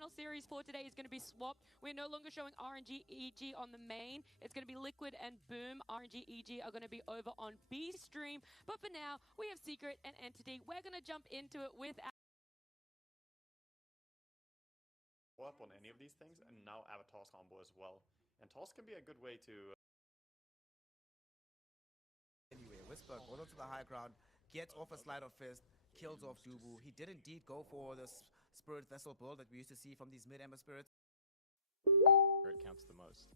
final series for today is going to be swapped. We're no longer showing RNG EG on the main. It's going to be Liquid and Boom. RNG EG are going to be over on B stream. But for now, we have Secret and Entity. We're going to jump into it with up on any of these things, and now Avatar's combo as well. And toss can be a good way to... Anyway, Whisper goes onto the high ground, gets off a slide of fist, kills off Dubu. He did indeed go for this Spirit Vessel build that we used to see from these mid-Ember Spirits. Where it counts the most.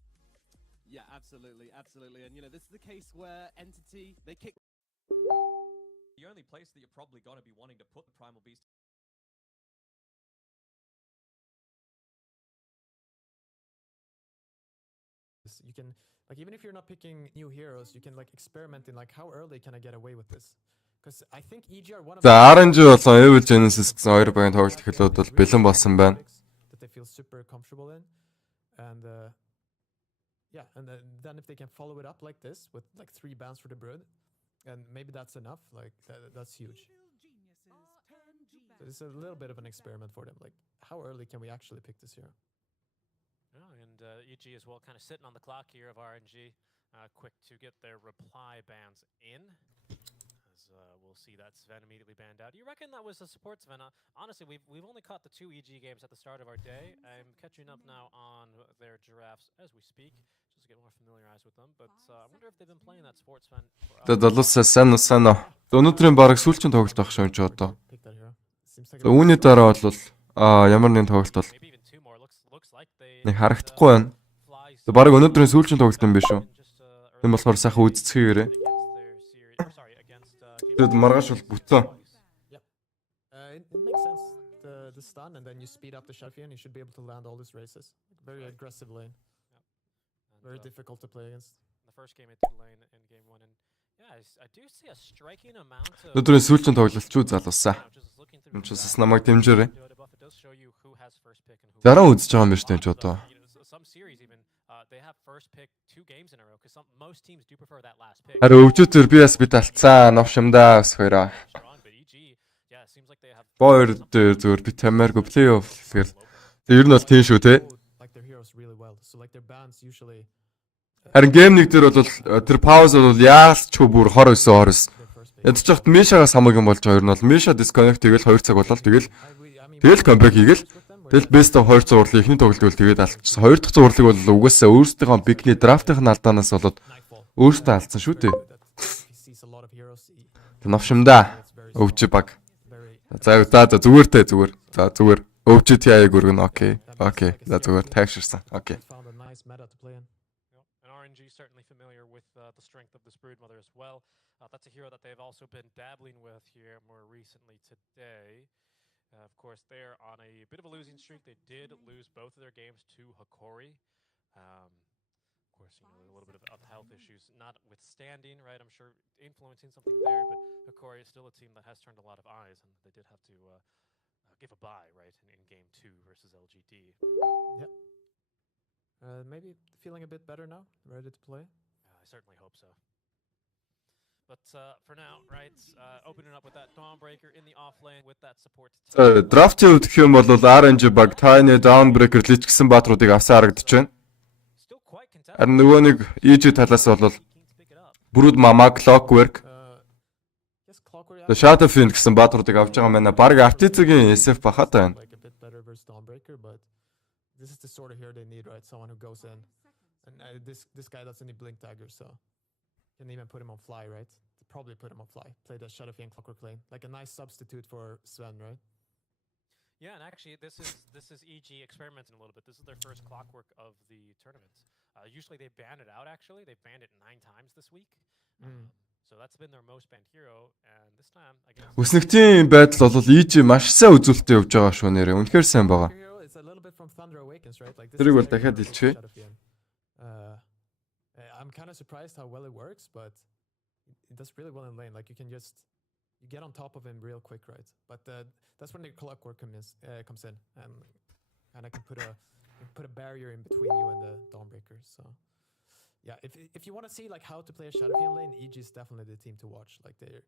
Yeah, absolutely, absolutely. And, you know, this is the case where Entity, they kick... The only place that you're probably going to be wanting to put the Primal Beast you can, like, even if you're not picking new heroes, you can like experiment in like how early can I get away with this? Because I think EG are one of the RNG болон Evil Genesis гэсэн хоёр багийн тоглолт эхлээд бол бэлэн болсон байна. That they feel super comfortable in, and yeah, and then if they can follow it up like this with like 3 bans for the Brood, and maybe that's enough, like that's huge. So it's a little bit of an experiment for them, like how early can we actually pick this hero? Oh, and EG as well, kind of sitting on the clock here of RNG, quick to get their reply bans in. As we'll see that Sven immediately banned out. You reckon that was a support Sven? Honestly, we've only caught the 2 EG games at the start of our day. I'm catching up now on their giraffes as we speak, just to get more familiarized with them. But I wonder if they've been playing that support Sven. Далуусаа сайн өнөөдрийн баг сүүлчийн тоглолт байх шүү ч одоо. Үүний дараа бол ямар нэгэн тоглолт бол нэг харагдахгүй байна. Бараг өнөөдрийн сүүлчийн тоглолт юм биш үү? Тийм болохоор сайхан үзцгээгээрэй. Тэгэд маргааш бол бүтэн. It makes sense the stun, and then you speed up the shot and you should be able to land all these races. Very aggressive lane. Very difficult to play against. The first game into lane in game 1, and yeah, I do see a striking amount of... Өнөөдрийн сүүлчийн тоглолт ч залуусаа. Энд ч бас намайг дэмжээрэй. Заран үзэж байгаа юм биш үү ч одоо. Харин өвчтөр би бас бид алцсан новшимдаа бас хоёроо. Боор дээр зүгээр би тамааргүй плей-офф гэхээр ер нь бол тийм шүү те. Харин гейм нэг дээр бол тэр пауз бол яалч ч бүр хор өсөн. Ядч чагт Мишагаас хамаагүй болж байгаа. Ер нь бол Миша дисконнект тэгэл 2 цаг болол тэгэл камбэк хийгээл тэгэл best of 2 зурлыг ихний тоглолт үйл тэгээд алдчихсан. 2 дахь зурлыг бол угаасаа өөрсдийнхөө бигний драфтын алдаанаас болоод өөртөө алдсан шүү дээ. Новшимдаа өвч баг. За зүгээр те зүгээр. За зүгээр. Өвч тяяг өргөн. Окей. За зүгээр тайвширсан. Окей. RNG certainly familiar with the strength of this Broodmother as well. That's a hero that they've also been dabbling with here more recently today. Of course, they're on a bit of a losing streak. They did lose both of their games to Hikori. Of course, you know, a little bit of health issues notwithstanding, right? I'm sure influencing something there, but Hikori is still a team that has turned a lot of eyes, and they did have to give a bye, right, in game 2 versus LGD. Yep. Maybe feeling a bit better now, ready to play? I certainly hope so. But for now, right, opening up with that Dawnbreaker in the off lane with that support. Драфтын үед гэх юм бол RNG баг тайны Dawnbreaker личгсэн баатруудыг авсан харагдаж байна. Харин нөгөө нэг EG талаас бол Brood Mama Clockwork The Shadowfiend гэсэн баатруудыг авч байгаа мэнэ. Баг Artiz-ийн SF бахаад байна. This is the sort of hero they need, right? Someone who goes in, and this guy doesn't need blink dagger, so can even put him on fly, right? Probably put him on fly. Play the Shadowfiend Clockwork lane, like a nice substitute for Sven, right? Yeah, and actually, this is EG experimenting a little bit. This is their first Clockwork of the tournament. Usually they ban it out. Actually, they've banned it 9 times this week. So that's been their most banned hero, and this time against. Үснэгтийн байдал бол EG маш сайн үзүүлэлттэй явж байгаа шүү нэрээ. Үнэхээр сайн байгаа. Тэрийг бол дахиад хэлчихье. I'm kind of surprised how well it works, but it does really well in lane. Like you get on top of him real quick, right? But that's when the Clockwork comes in and kind of can put a barrier in between you and the Dawnbreaker. So yeah, if you want to see like how to play a Shadowfiend lane, EG is definitely the team to watch. Like they're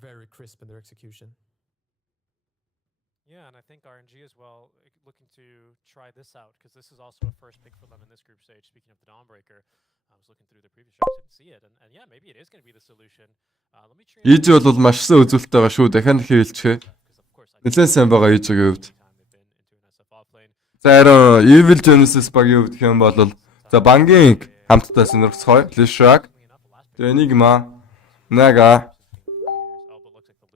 very crisp in their execution. Yeah, and I think RNG as well looking to try this out because this is also a first pick for them in this group stage. Speaking of the Dawnbreaker, I was looking through the previous shows, didn't see it, and yeah, maybe it is going to be the solution. Let me try. EG бол маш сайн үзүүлэлт байгаа шүү. Дахиад хэлчихээ. Нэлээд сайн байгаа EG-ийн хувьд. За харин Evil Genesis багийн хувьд гэх юм бол за бангийн хамтдаа сонирхцгоё. Lishrak, Enigma, Naga,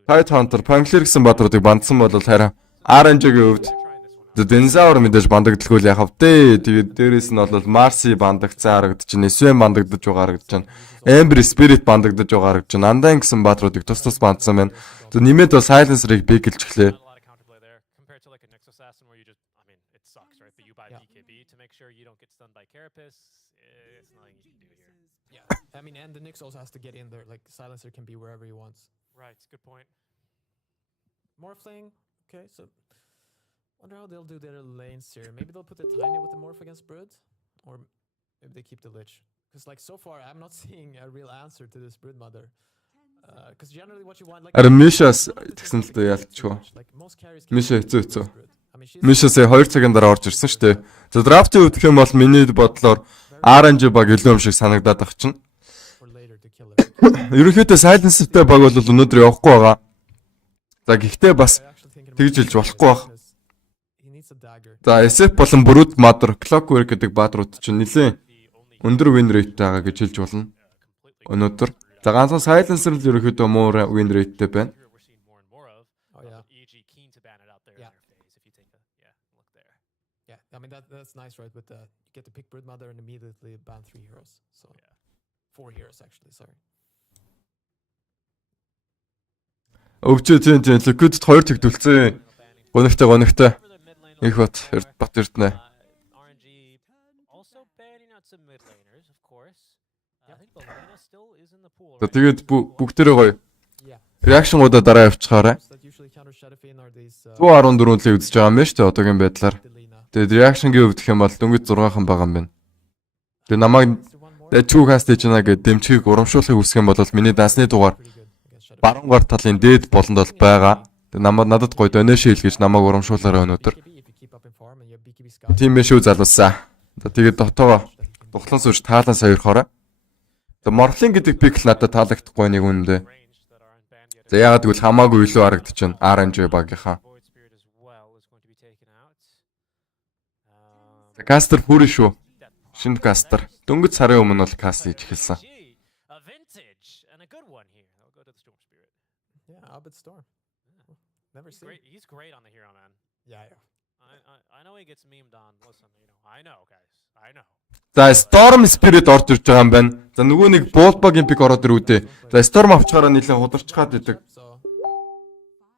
Tight Hunter, Pangler гэсэн баадруудыг бандсан бол харин RNG-ийн хувьд Dinosaur мэдээж бандагдalгүй л яхав дээ. Тэгээд дээрэс нь бол Marcy бандагдсан харагдаж байна. Sven бандагдаж байгаа харагдаж байна. Ember Spirit бандагдаж байгаа харагдаж байна. Andan гэсэн баадруудыг тус бандсан байна. За нэмээд бол Silencer-ыг бэгэлж эхлэв. I mean, and the Nyx also has to get in there. Like Silencer can be wherever he wants. Right, good point. Morphling. Okay, so wonder how they'll do their lanes here. Maybe they'll put the Tiny with the Morph against Brood, or maybe they keep the Lich. Because like so far, I'm not seeing a real answer to this Brood Mother. Because generally, what you want like. Mishas тэгсэн л дээ ялчгүй. Misha хэцүү. Misha-сээ 2 цагийн дараа орж ирсэн шүү дээ. За драфтын үед гэх юм бол миний бодлоор RNG баг илүү юм шиг санагдаад байгаа чинь. Ерөнхийдөө Silencer-тэй баг бол өнөөдөр явахгүй байгаа. За гэхдээ бас тэгж хэлж болохгүй баг. За SF болон Brood Mother, Clockwork гэдэг баадрууд чинь нэлээд өндөр win rate байгаа гэж хэлж болно. Өнөөдөр. За ганцхан Silencer л ерөнхийдөө муу win rate-тэй байна. Yeah, I mean that's nice, right? But you get to pick Brood Mother and immediately ban 3 heroes. So 4 heroes actually. Sorry. Өвчөө тийм Liquid-д 2 тэгдүүлсэн. Гонигтай. Их бат эрдэнэ. RNG also banning out some mid laners, of course. I think Balena still is in the pool. Тэгээд бүгдээрээ гоё. Reaction-уудаа дараа явчихаарай. 114 л үзэж байгаа юм байна шүү дээ одоогийн байдлаар. Тэгээд reaction-гийн хувьд гэх юм бол дөнгөж 6хан байгаа юм байна. Тэгээд намайг чүүхаас дэж байна гэдэг дэмчгийг урамшуулахыг хүсэх юм бол миний дансны дугаар баруун гар талын дээд болонд бол байгаа. Тэгээд надад гоё donation хийлгэж намайг урамшуулаарай өнөөдөр. Тийм биш үү залуусаа. Тэгээд дотоогоо духлан сууж таалан саярхороо. За Morphling гэдэг пик л надад таалагдахгүй нэг үнэндээ. За ягаад гэвэл хамаагүй илүү харагдаж байна RNG багийнхаа. За Caster Furi шүү. Шинэ Caster. Дөнгөж сарын өмнө бол каст хийж эхэлсэн. Yeah, Abed Storm. Never seen. He's great on the hero, man. Yeah. I know he gets memed on. Listen, I know, guys. I know. За Storm Spirit орж ирж байгаа юм байна. За нөгөө нэг Bullbug-ийн пик ороод ирүүдээ. За Storm авчгаараа нэлээд хударчгаад идэг. So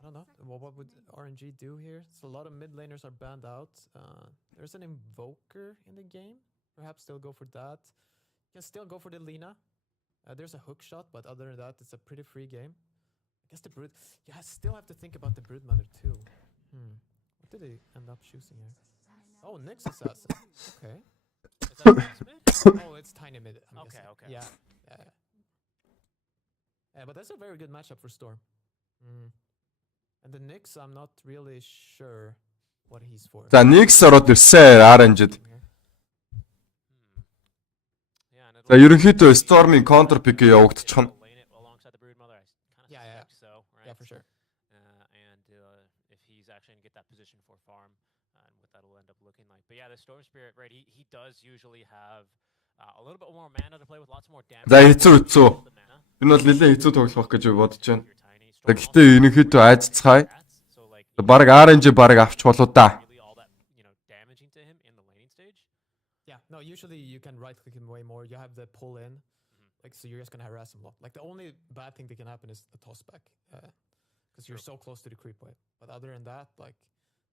I don't know. What would RNG do here? So a lot of mid laners are banned out. There's an Invoker in the game. Perhaps they'll go for that. You can still go for the Lina. There's a hook shot, but other than that, it's a pretty free game. I guess the Brood. Yeah, I still have to think about the Brood Mother too. What did they end up choosing here? Oh, Nyx Assassin. Okay. Oh, it's tiny mid. Okay. Yeah. But that's a very good matchup for Storm. And the Nyx, I'm not really sure what he's for. За Nyx ороод ирсэн RNG-д. За ерөнхийдөө Storm-ийн counter pick явагдчих нь. Yeah, for sure. And if he's actually going to get that position for farm, and what that will end up looking like. But yeah, the Storm Spirit, right? He does usually have a little bit more mana to play with, lots more damage. За хэцүү. Энэ бол нэлээд хэцүү тоглох гэж бодож байна. Гэхдээ ерөнхийдөө айццгаая. Бараг RNG бараг авч болоо да. Yeah, no, usually you can right click him way more. You have the pull in. Like, so you're just going to harass him a lot. Like, the only bad thing that can happen is a toss back. Because you're so close to the creep wave. But other than that, like,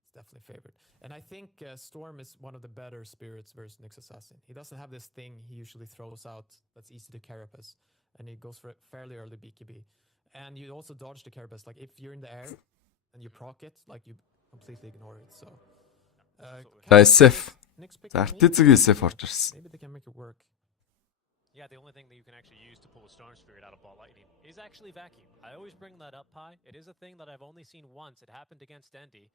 it's definitely favored. And I think Storm is one of the better spirits versus Nyx Assassin. He doesn't have this thing he usually throws out that's easy to carapace. And he goes for a fairly early BKB. And you also dodge the carapace. Like, if you're in the air and you proc it, like, you completely ignore it. So... За SF. За артизгийн SF орж ирсэн. Maybe they can make it work. Yeah, the only thing that you can actually use to pull a Storm Spirit out of Ball Lightning is actually Vacuum. I always bring that up, Pi. It is a thing that I've only seen once. It happened against Endy.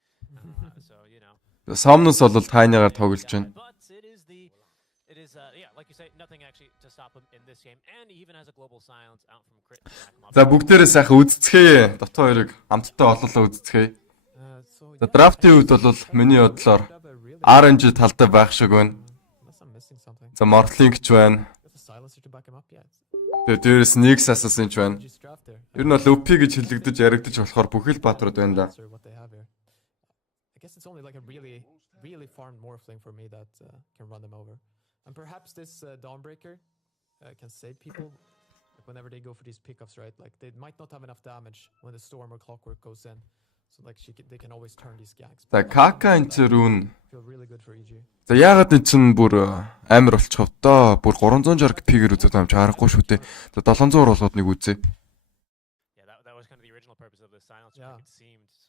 So, you know. Somnus бол тайныгаар тоглож байна. But it is, yeah, like you say, nothing actually to stop him in this game. And he even has a global silence out from crit. За бүгдээрээ сайхан үзцгээе. Дотоо хоёрыг хамтдаа олоолаа үзцгээе. За драфтын үед бол миний бодлоор RNG талтай байх шиг байна. За Mortlink ч байна. Тэгээ дээрээс Nix Assassin ч байна. Ер нь бол OP гэж хэлэгдэж яригдаж болохоор бүхэл баатрууд байна да. I guess it's only like a really farmed morphling for me that can run them over. And perhaps this Dawnbreaker can save people whenever they go for these pickups, right? Like they might not have enough damage when the storm or clockwork goes in. So like they can always turn these ganks. За Kaka энэ рүүн. Feel really good for EG. За яагаад энэ чинь бүр амар болчихов доо. Бүр 360 пигэр үзээд амж харахгүй шүү дээ. За 700 болгоод нэг үзье.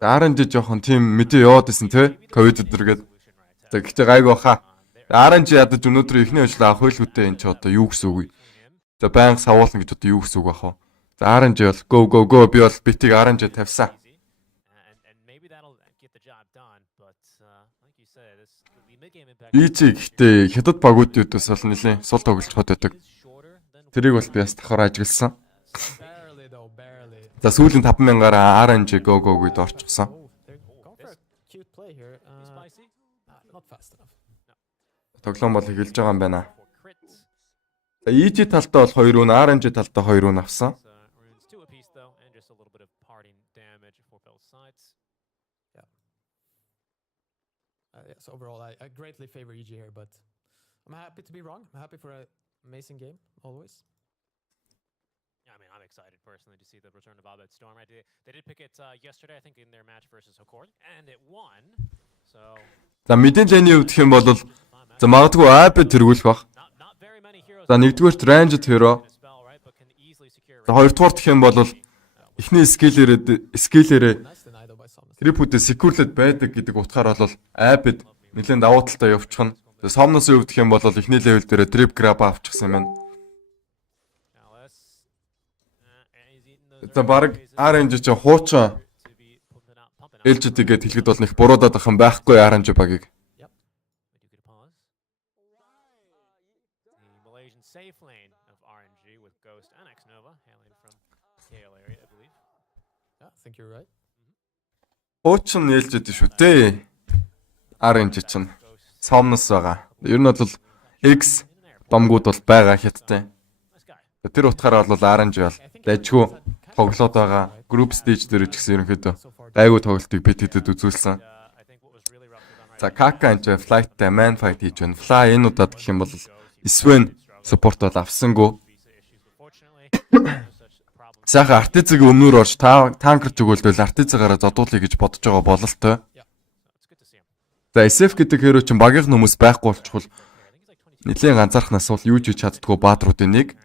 RNG жоохон тийм мэдээ яваад исэн те. Ковид өдргээд. За гэхдээ гайгүй баха. RNG ядаж өнөөдөр ихний ажил авах байлгүйтэй энэ ч одоо юу гэсэн үг вэ? За байнга савуулна гэж одоо юу гэсэн үг бах вэ? За RNG бол go би бол битийг RNG тавьсан. EG гэхдээ хятад багуудын үдээс бол нэлээд сул тоглож хот байдаг. Тэрийг бол би бас давхар ажигласан. За сүүлийн 5,000-аар RNG go гэд орчихсон. Тоглоом бол эхэлж байгаа юм байна. За EG талтаа бол 2 үн, RNG талтаа 2 үн авсан. Yes, overall, I greatly favor EG here, but I'm happy to be wrong. I'm happy for an amazing game, always. Yeah, I mean, I'm excited personally to see the return of Abed Storm. They did pick it yesterday, I think, in their match versus Hokor, and it won. So. За мэдэн лэний хувьд гэх юм бол за магадгүй Abed тэргүүлэх бах. За нэгдүгээрт ranged hero. За хоёрдугаарт гэх юм бол эхний скиллэрээ Крипүүдээ секурлэд байдаг гэдэг утгаар бол Abed нэлээд давуу талтай явчихна. Somnus-ийн хувьд гэх юм бол эхний левел дээр trip grab авчихсан юм байна. За баг RNG ч хуучин LGT гээд хэлэхэд бол нэг буруудаад ах юм байхгүй RNG багийг. Хуучин LGT шүү дээ. RNG чинь Somnus байгаа. Ер нь бол X домгууд бол байгаа хятадтай. Тэр утгаараа бол RNG бол дайггүй тоглоод байгаа. Group stage дээр ч гэсэн ерөнхийдөө гайгүй тоглолтыг бид хэдэд үзүүлсэн. За Kaka энэ flight-тай man fight хийж байна. Fly энэ удаад гэх юм бол Sven support бол авсангүй. Сайхан артизыг өмнөр орж танкерч өгөөлдөл артизыгаараа зодуулъя гэж бодож байгаа бололтой. За SF гэдэг хөрөө чинь багийн хүмүүс байхгүй болчихвол нэлийн ганцаархнаас бол юу ч хийж чаддгүй баатруудын нэг.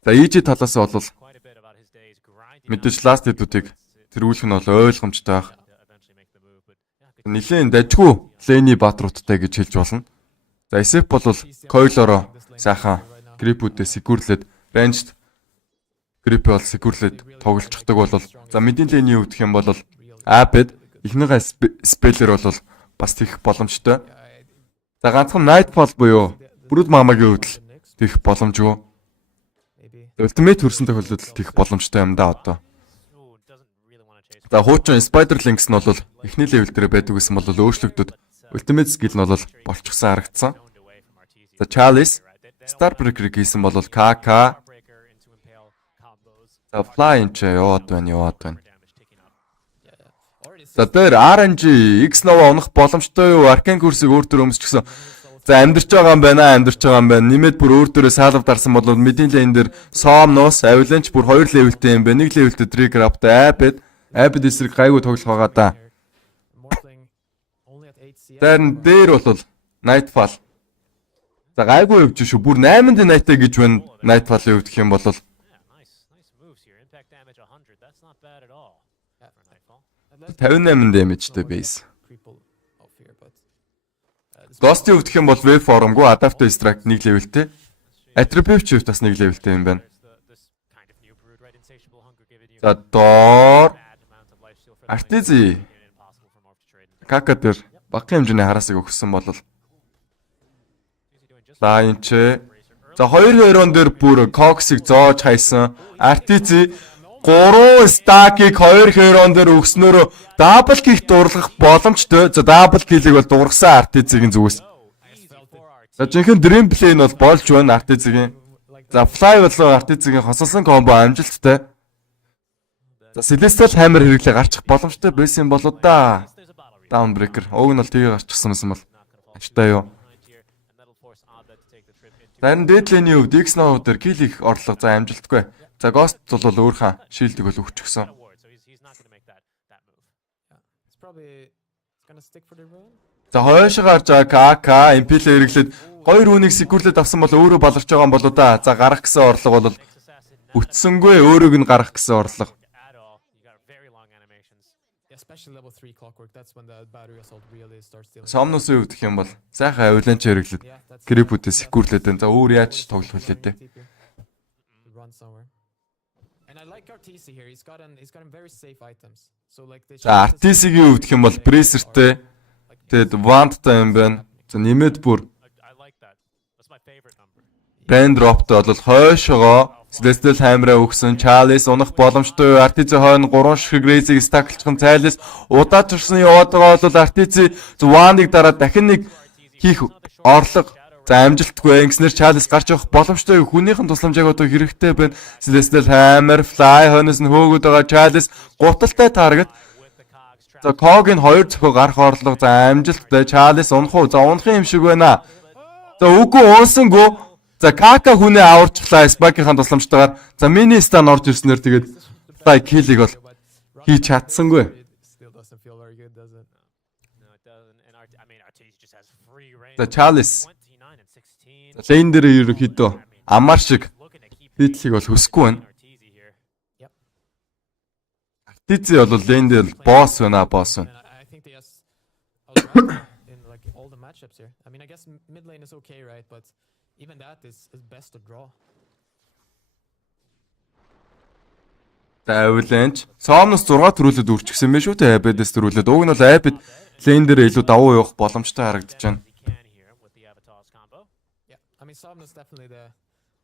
За EG талаас бол мэдээж ласт хэдүүдийг тэргүүлэх нь бол ойлгомжтой байх. Нэлийн дажгүй лэний баатруудтай гэж хэлж болно. За SF бол койлороо сайхан крипүүдээ секурлээд ranged крип бол секурлээд тоглолцдог бол за мэдийн лэний хувьд гэх юм бол Abed эхнийгээ спеллер бол бас тийх боломжтой. За ганцхан Nightfall буюу Brood Mama-гийн хувьд тийх боломжгүй. Ultimate төрсөн тохиолдолд тийх боломжтой юм да одоо. За хуучин Spider Links нь бол эхний левел дээр байдаг гэсэн бол өөрчлөгдөд Ultimate skill нь бол болчихсон харагдсан. За Chalice Starbreaker гэсэн бол KK. За Fly энэ ч яваад байна. За дээр RNG X Nova унах боломжтой юу? Arcane Curse-ийг өөр төр өмсчихсэн. За амьдарч байгаа юм байна. Нэмээд бүр өөр төрөө саалав дарсан бол мэдийн лейн дээр Somnus, Avalanche бүр 2 левелтэй юм байна. 1 левелтэй Trigger Up-тай Abed эсрэг гайгүй тоглох байгаа да. Дээр бол Nightfall. За гайгүй явж шүү. Бүр 8-д Night гэж байна. Nightfall-ийн хувьд гэх юм бол 58 damage-тэй base. off here, but Ghost-ийн хувьд гэх юм бол wave form-гүй adaptive strike 1 levelтэй. Attribute ч бас 1 levelтэй юм байна. За доор Artizi Kaka дээр багахан хэмжээний хараасыг өгсөн бол за энэ ч за 2-2 дээр бүр Cox-ыг зоож хайсан. Artizi 3 stack-ыг 2-2 дээр өгснөөрөө double kick дурлах боломжтой. За double kill-ийг бол дуургасан Artizi-гийн зүгээс. За жинхэнэ dream play нь бол болж байна Artizi-гийн. За fly болоо Artizi-гийн хосолсон комбо амжилттай. За Celestial Hammer хэрэглээ гарчих боломжтой байсан болоо да. Downbreaker. Уг нь бол тийг гарчихсан юм бол ажтай юу. Зарим Deadline-ийн хувьд X-Now дээр kill их орлого за амжилтгүй. За Ghost бол өөрхөн shield-ийг бол өгчихсөн. За хойш гарч байгаа KK MP-л хэрэглээд 2 үнийг secure-лээд авсан бол өөрөө баларч байгаа юм болоо да. За гарах гэсэн орлого бол бүтсэнгүй өөрөөг нь гарах гэсэн орлого. Somnus-ийн хувьд гэх юм бол сайхан avalanche хэрэглээд creep-үүдээ secure-лээд байна. За өөр яаж тоглох вэ дээ? За RTC-ийн хувьд гэх юм бол Bracer-тэй тэгээд Wand-тай юм байна. За нэмээд бүр Brain Drop-тай бол хойшоогоо Celestial Hammer өгсөн Charles унах боломжтой. RTC хойно 3 шиг Grace-ийг стаклчихсан цайлаас удаачрсан яваад байгаа бол RTC Wand-ыг дараа дахин нэг хийх орлого за амжилтгүй ингэснээр Charles гарч явах боломжтой. Хүнийхэн тусламжааг одоо хэрэгтэй байна. Celestial Hammer Fly хойноос нь хөөгд байгаа Charles гуталтай таргет. За Cog-ийн 2 зөхөө гарах орлого за амжилттай. Charles унах уу? За унахын юм шиг байна. За үгүй уусангүй. За Kaka хүнээ аварчлаа Spike-ийн тусламжтайгаар. За mini stun орж ирснээр тэгээд Spike kill-ийг бол хийж чадсангүй. За Charles лейн дээр ерөнхийдөө амар шиг хийдлийг бол хүсэхгүй байна. Artizi бол лейн дээр босс байна, босс байна. Even that is best to draw. Avalanche. Somnus 6 төрүүлээд үрчихсэн байх шүү дээ. Abed-с төрүүлээд. Уг нь бол Abed lane дээр илүү давуу явах боломжтой харагдаж байна. Yeah, I mean Somnus definitely the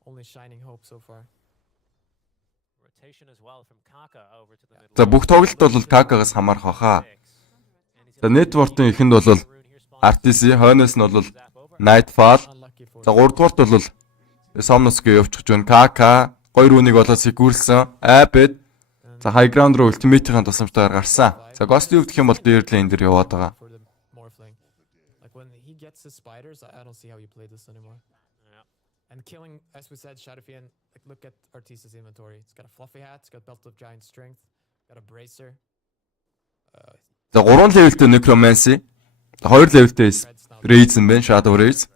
only shining hope so far. Rotation as well from Kaka over to the middle. За бүх тоглолт бол Kaka-гаас хамаарх баха. За network-ын эхэнд бол RTC, хойноос нь бол Nightfall. За 3 дугаарт бол Somnus-гээ явуулчих жон KK 2 үнийг болоод secure-лсэн. Abed за high ground руу ultimate-ийн тусламжтайгаар гарсан. За Ghost-ийн хувьд гэх юм бол дээр lane дээр яваад байгаа. And killing, as we said, Shadowfiend, like look at Artisa's inventory. It's got a fluffy hat, it's got belt of giant strength, got a bracer. За 3 levelтэй necromancy, 2 levelтэй raids юм байна, shadow raids.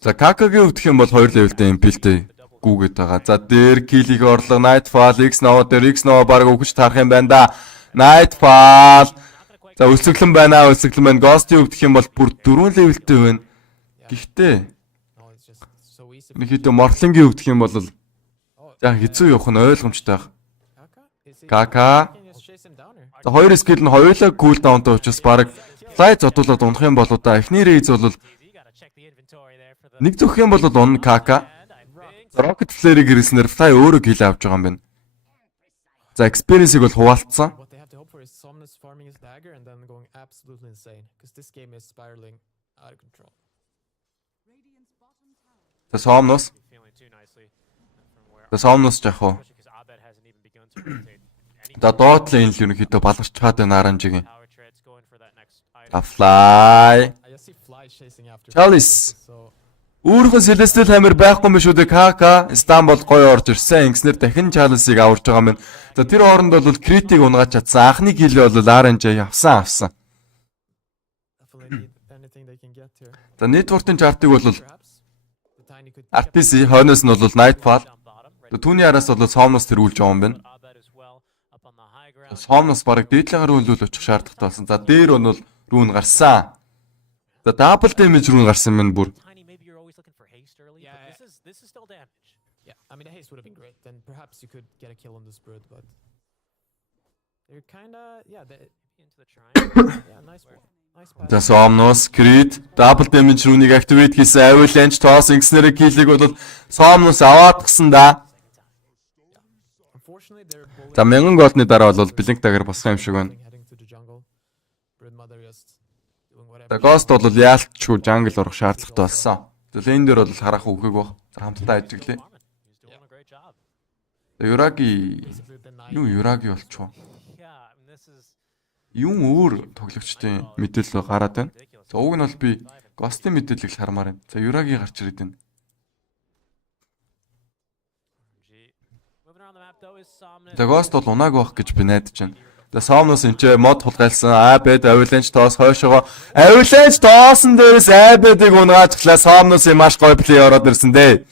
За Kaka-гийн хувьд гэх юм бол 2 levelтэй MP-лтэй гүгээд байгаа. За дээр kill-ийг орлого Nightfall X-Nova дээр X-Nova баг өгч тарах юм байна да. Nightfall. За өсөглөн байна, өсөглөн байна. Ghost-ийн хувьд гэх юм бол бүр 4 levelтэй байна. Гэхдээ нэг хэдэн Morphling-ийн хувьд гэх юм бол за хэцүү явах нь ойлгомжтой байх. Kaka. За 2 skill нь хоёулаа cooldown-тай учраас баг fly зодуулаад унах юм болоо да. Эхний raise бол нэг зөвх юм бол унна Kaka. Rocket flare-ийг ирснээр fly өөрөө kill авч байгаа юм байна. За experience-ийг бол хуваалцсан. За Somnus. За Somnus жах уу. За доод лейн л ерөнхийдөө баларч чаад байна RNG-гийн. Fly. Charles. Өөрхөн Celestial Hammer байхгүй юм шүү дээ. Kaka Istanbul гоё орж ирсэн. Ингэснээр дахин Charles-ыг аварж байгаа юм байна. За тэр хооронд бол критик унгааж чадсан. Анхны kill бол RNG авсан. За network-ын chart-ыг бол RTC хойноос нь бол Nightfall. Түүний араас бол Somnus тэргүүлж байгаа юм байна. Сомноос бараг дээдлэгээр үнэлүүл очих шаардлагатай болсон. За дээр нь бол рүүн гарсан. За double damage рүүн гарсан мэн бүр. Yeah, I mean, the haste would have been great. Then perhaps you could get a kill on this bird, but they're kind of, yeah, yeah, nice pass. За Сомноос Creed double damage рүүнийг activate хийсэн. Avalanche тоос ингэснээр киллийг бол Сомноос аваад гсэн да. Unfortunately, they're bullying. За 1000 голдны дараа бол Blink Dagger босох юм шиг байна. Heading to the jungle. Bird mother just doing whatever. За Ghost бол яалтчгүй jungle орох шаардлагатай болсон. За лейн дээр бол харах үхэг баг. За хамтдаа ажиглая. Юраги Юраги болчихоо. Юм өөр тоглогчдын мэдээлэл гараад байна. За уг нь бол би Ghost-ийн мэдээллийг л хармаар байна. За Юраги гарч ирээд байна. За Ghost бол унааг байх гэж би найдаж байна. За Somnos энэ ч мод хулгайлсан. Abed Avalanche тоос хойшоо. Avalanche тоосон дээрээс Abed-ийг унгаачлаа. Somnos-ийн маш гоё плей ороод ирсэн дээ.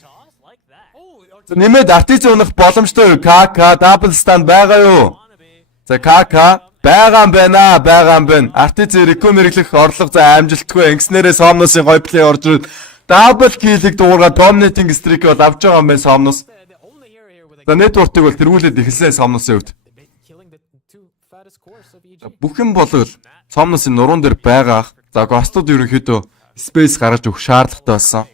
За нэмээд артиц унах боломжтой КК double stand байгаа юу? За КК байгаа юм байна. Артиц реко мэрэглэх орлого за амжилтгүй ингэснээрээ Somnos-ийн гоё плей орж ирээд double kill-ийг дуурга dominating streak бол авч байгаа юм байна Somnos. За network-ыг бол тэргүүлээд эхэлсэн Somnos-ийн хувьд. Бүх юм болвол Somnos-ийн нуруунд дээр байгаа. За Ghost-ууд ерөнхийдөө space гаргаж өгөх шаардлагатай болсон.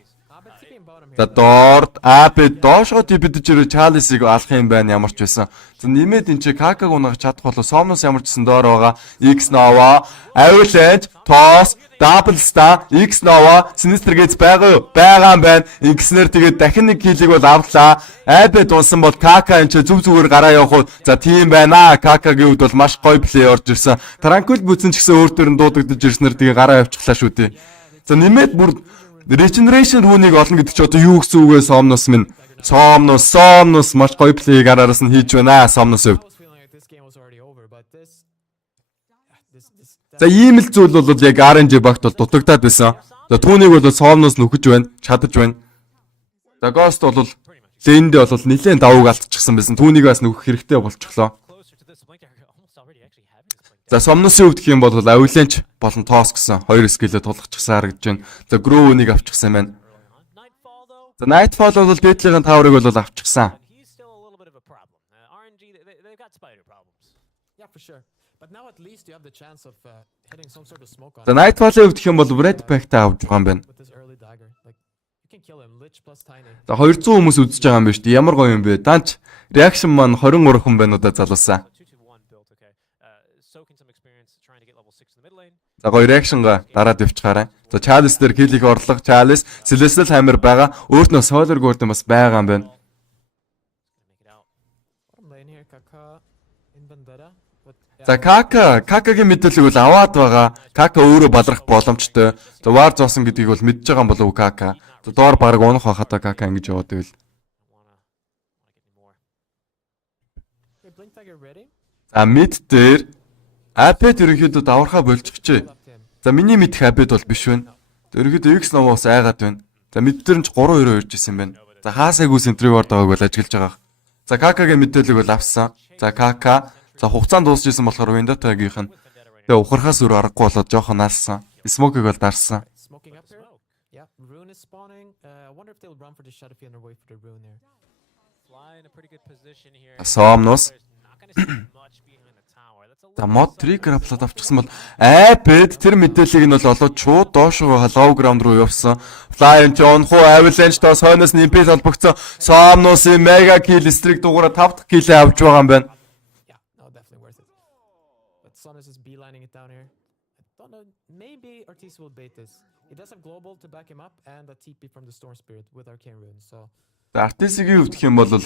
За Дорд Abed доошоо дибидж ирээ Charles-ыг алах юм байна ямар ч байсан. За нэмээд энэ чи Kaka-г унгах чадах болов Somnos ямар ч гэсэн доор байгаа. X Nova, Avalanche, Toss, Double Star, X Nova, Sinister Gates байгаа юу? Байгаа юм байна. Ингэснээр тэгээд дахин нэг киллийг бол авлаа. Abed унсан бол Kaka энэ чи зүг зүгээр гараа явах уу? За тийм байна. Kaka-гийн хувьд бол маш гоё плей орж ирсэн. Tranquil бүтэн ч гэсэн өөр төр нь дуудагдаж ирснээр тэгээд гараа явчихлаа шүү дээ. За нэмээд бүр Regeneration рүүнийг олно гэдэг чи одоо юу гэсэн үг вэ Somnos минь? Somnos маш гоё плейг араас нь хийж байна Somnos хувьд. За ийм л зүйл бол яг RNG багт бол дутагдаад байсан. За түүнийг бол Somnos нүхэж байна, чадаж байна. За Ghost бол лэндээ бол нэлээд давууг алдчихсан байсан. Түүнийг бас нүхэх хэрэгтэй болчихлоо. За Somnos-ийн хувьд гэх юм бол Avalanche болон Toss гэсэн хоёр скиллээ тулгачихсан харагдаж байна. За Grow-ыг авчихсан байна. За Nightfall бол дээдлийн таврыг бол авчихсан. За Nightfall-ийн хувьд гэх юм бол Red Pack-тай авч байгаа юм байна. За 200 хүмүүс үзэж байгаа юм байна шүү дээ. Ямар гоё юм бэ? Данч reaction маань 23 хүн байна удаа залуусаа. За гоё reaction-га дараад явчихаарай. За Charles дээр kill их орлого Charles Celestial Hammer байгаа. Өөрт нь Solar Gordon бас байгаа юм байна. За Kaka-гийн мэдээллийг бол аваад байгаа. Kaka өөрөө баларх боломжтой. За War зоосон гэдгийг бол мэдж байгаа юм болов уу Kaka. За доор баг унах байхад Kaka ингэж яваад байвал. За mid дээр Abed ерөнхийдөө давархаа болчихжээ. За миний мэдэх Abed бол биш байна. Ерөнхийдөө X Nova-с айгаад байна. За мэддэр нь 3-2 ирж исэн байна. За хаасайгүй Sentry Ward байгааг бол ажиглаж байгаа. За Kaka-гийн мэдээллийг бол авсан. За Kaka за хугацаанд дуусчихсан болохоор Window-тойгийнх нь тэгээ ухархаас өөр аргагүй болоод жоохон наалсан. Smoke-ыг бол дарсан. Somnos за мод тригger апплод авчихсан бол Abed тэр мэдээллийг нь бол олоод шууд доошоо low ground руу явсан. Fly and John хуу Avalanche тоос хойноос нь импэс холбогдсон. Somnos-ийн mega kill streak дугаараа 5 дахь kill авч байгаа юм байна. Somnos is beelining it down here. I don't know, maybe Ortiz will bait this. He does have global to back him up and a TP from the Storm Spirit with Arcane Rune. So Artiz-ийн хувьд гэх юм бол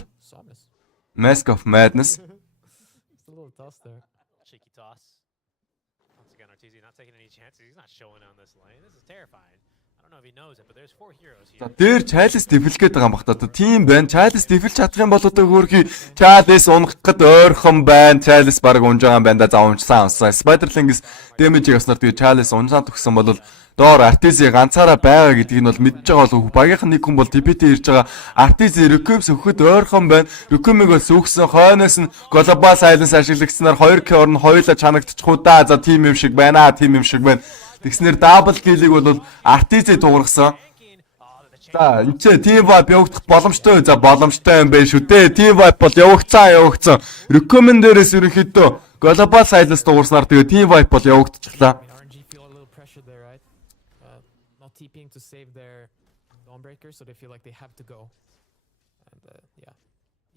Mask of Madness. Just a little toss there. Cheeky toss. Once again, Arteezy not taking any chances. He's not showing on this lane. This is terrifying. I don't know if he knows it, but there's 4 heroes here. За дээр Charles defil гээд байгаа юм бах та. Тийм байна. Charles defil чадах юм бол одоо хөөрхий Charles унах гээд ойрхон байна. Charles баг унж байгаа юм байна да. За унжсан. Spider-Link-с damage-ийг авснаар тэгээ Charles унжаад өгсөн бол доор Artizi ганцаараа байгаа гэдгийг нь бол мэдж байгаа бол багийнх нь нэг хүн бол TPT ирж байгаа. Artizi Requiem сөхөд ойрхон байна. Requiem-ыг бол сүүгсэн. Хойноос нь Global Silence ашиглагчснаар 2K орно хоёулаа чанагдчих уу да. За team юм шиг байна. Team юм шиг байна. Тэгснээр double kill-ийг бол Artizi туургасан. За энэ team wipe явагдах боломжтой. За боломжтой юм байна шүү дээ. Team wipe бол явагдсан. Requiem дээрээс ерөнхийдөө Global Silence туурснаар тэгээ team wipe бол явагдчихлаа. RNG feel a little pressure there, right? Not TPing to save their Dawnbreaker, so they feel like they have to go. And yeah,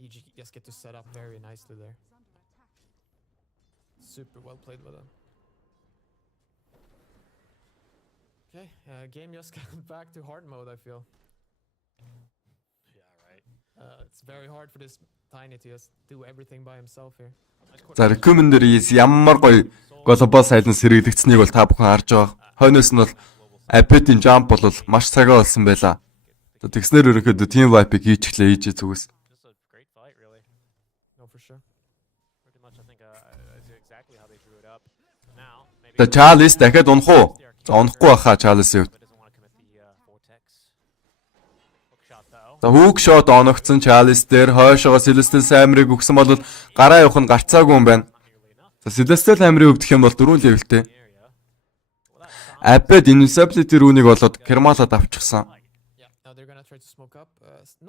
EG just get to set up very nicely there. Super well played by them. Okay, game just got back to hard mode, I feel. Yeah, right. It's very hard for this Tiny to just do everything by himself here. За recommend дээр ямар гоё Global Silence хэрэглэгдсэнийг бол та бүхэн харж байгаа. Хойноос нь бол Apet-ийн jump бол маш цагаа болсон байлаа. Тэгснээр ерөнхийдөө team wipe-ийг хийчихлээ EG зүгээс. Just a great fight, really. No, for sure. Pretty much, I think, is exactly how they drew it up. Now, maybe. За Charles дахиад унах уу? За унахгүй баха Charles-ийг. But doesn't want to commit the vortex. Hook shot though. За hook shot оногцсон Charles дээр хойшоогоо Celestial Hammer-ыг өгсөн бол гараа явах нь гарцаагүй юм байна. За Celestial Hammer-ыг өгдөх юм бол 4 levelтэй. Apet Invisibility рүүнийг болоод Kermalад авчихсан. Yeah, now they're gonna try to smoke up.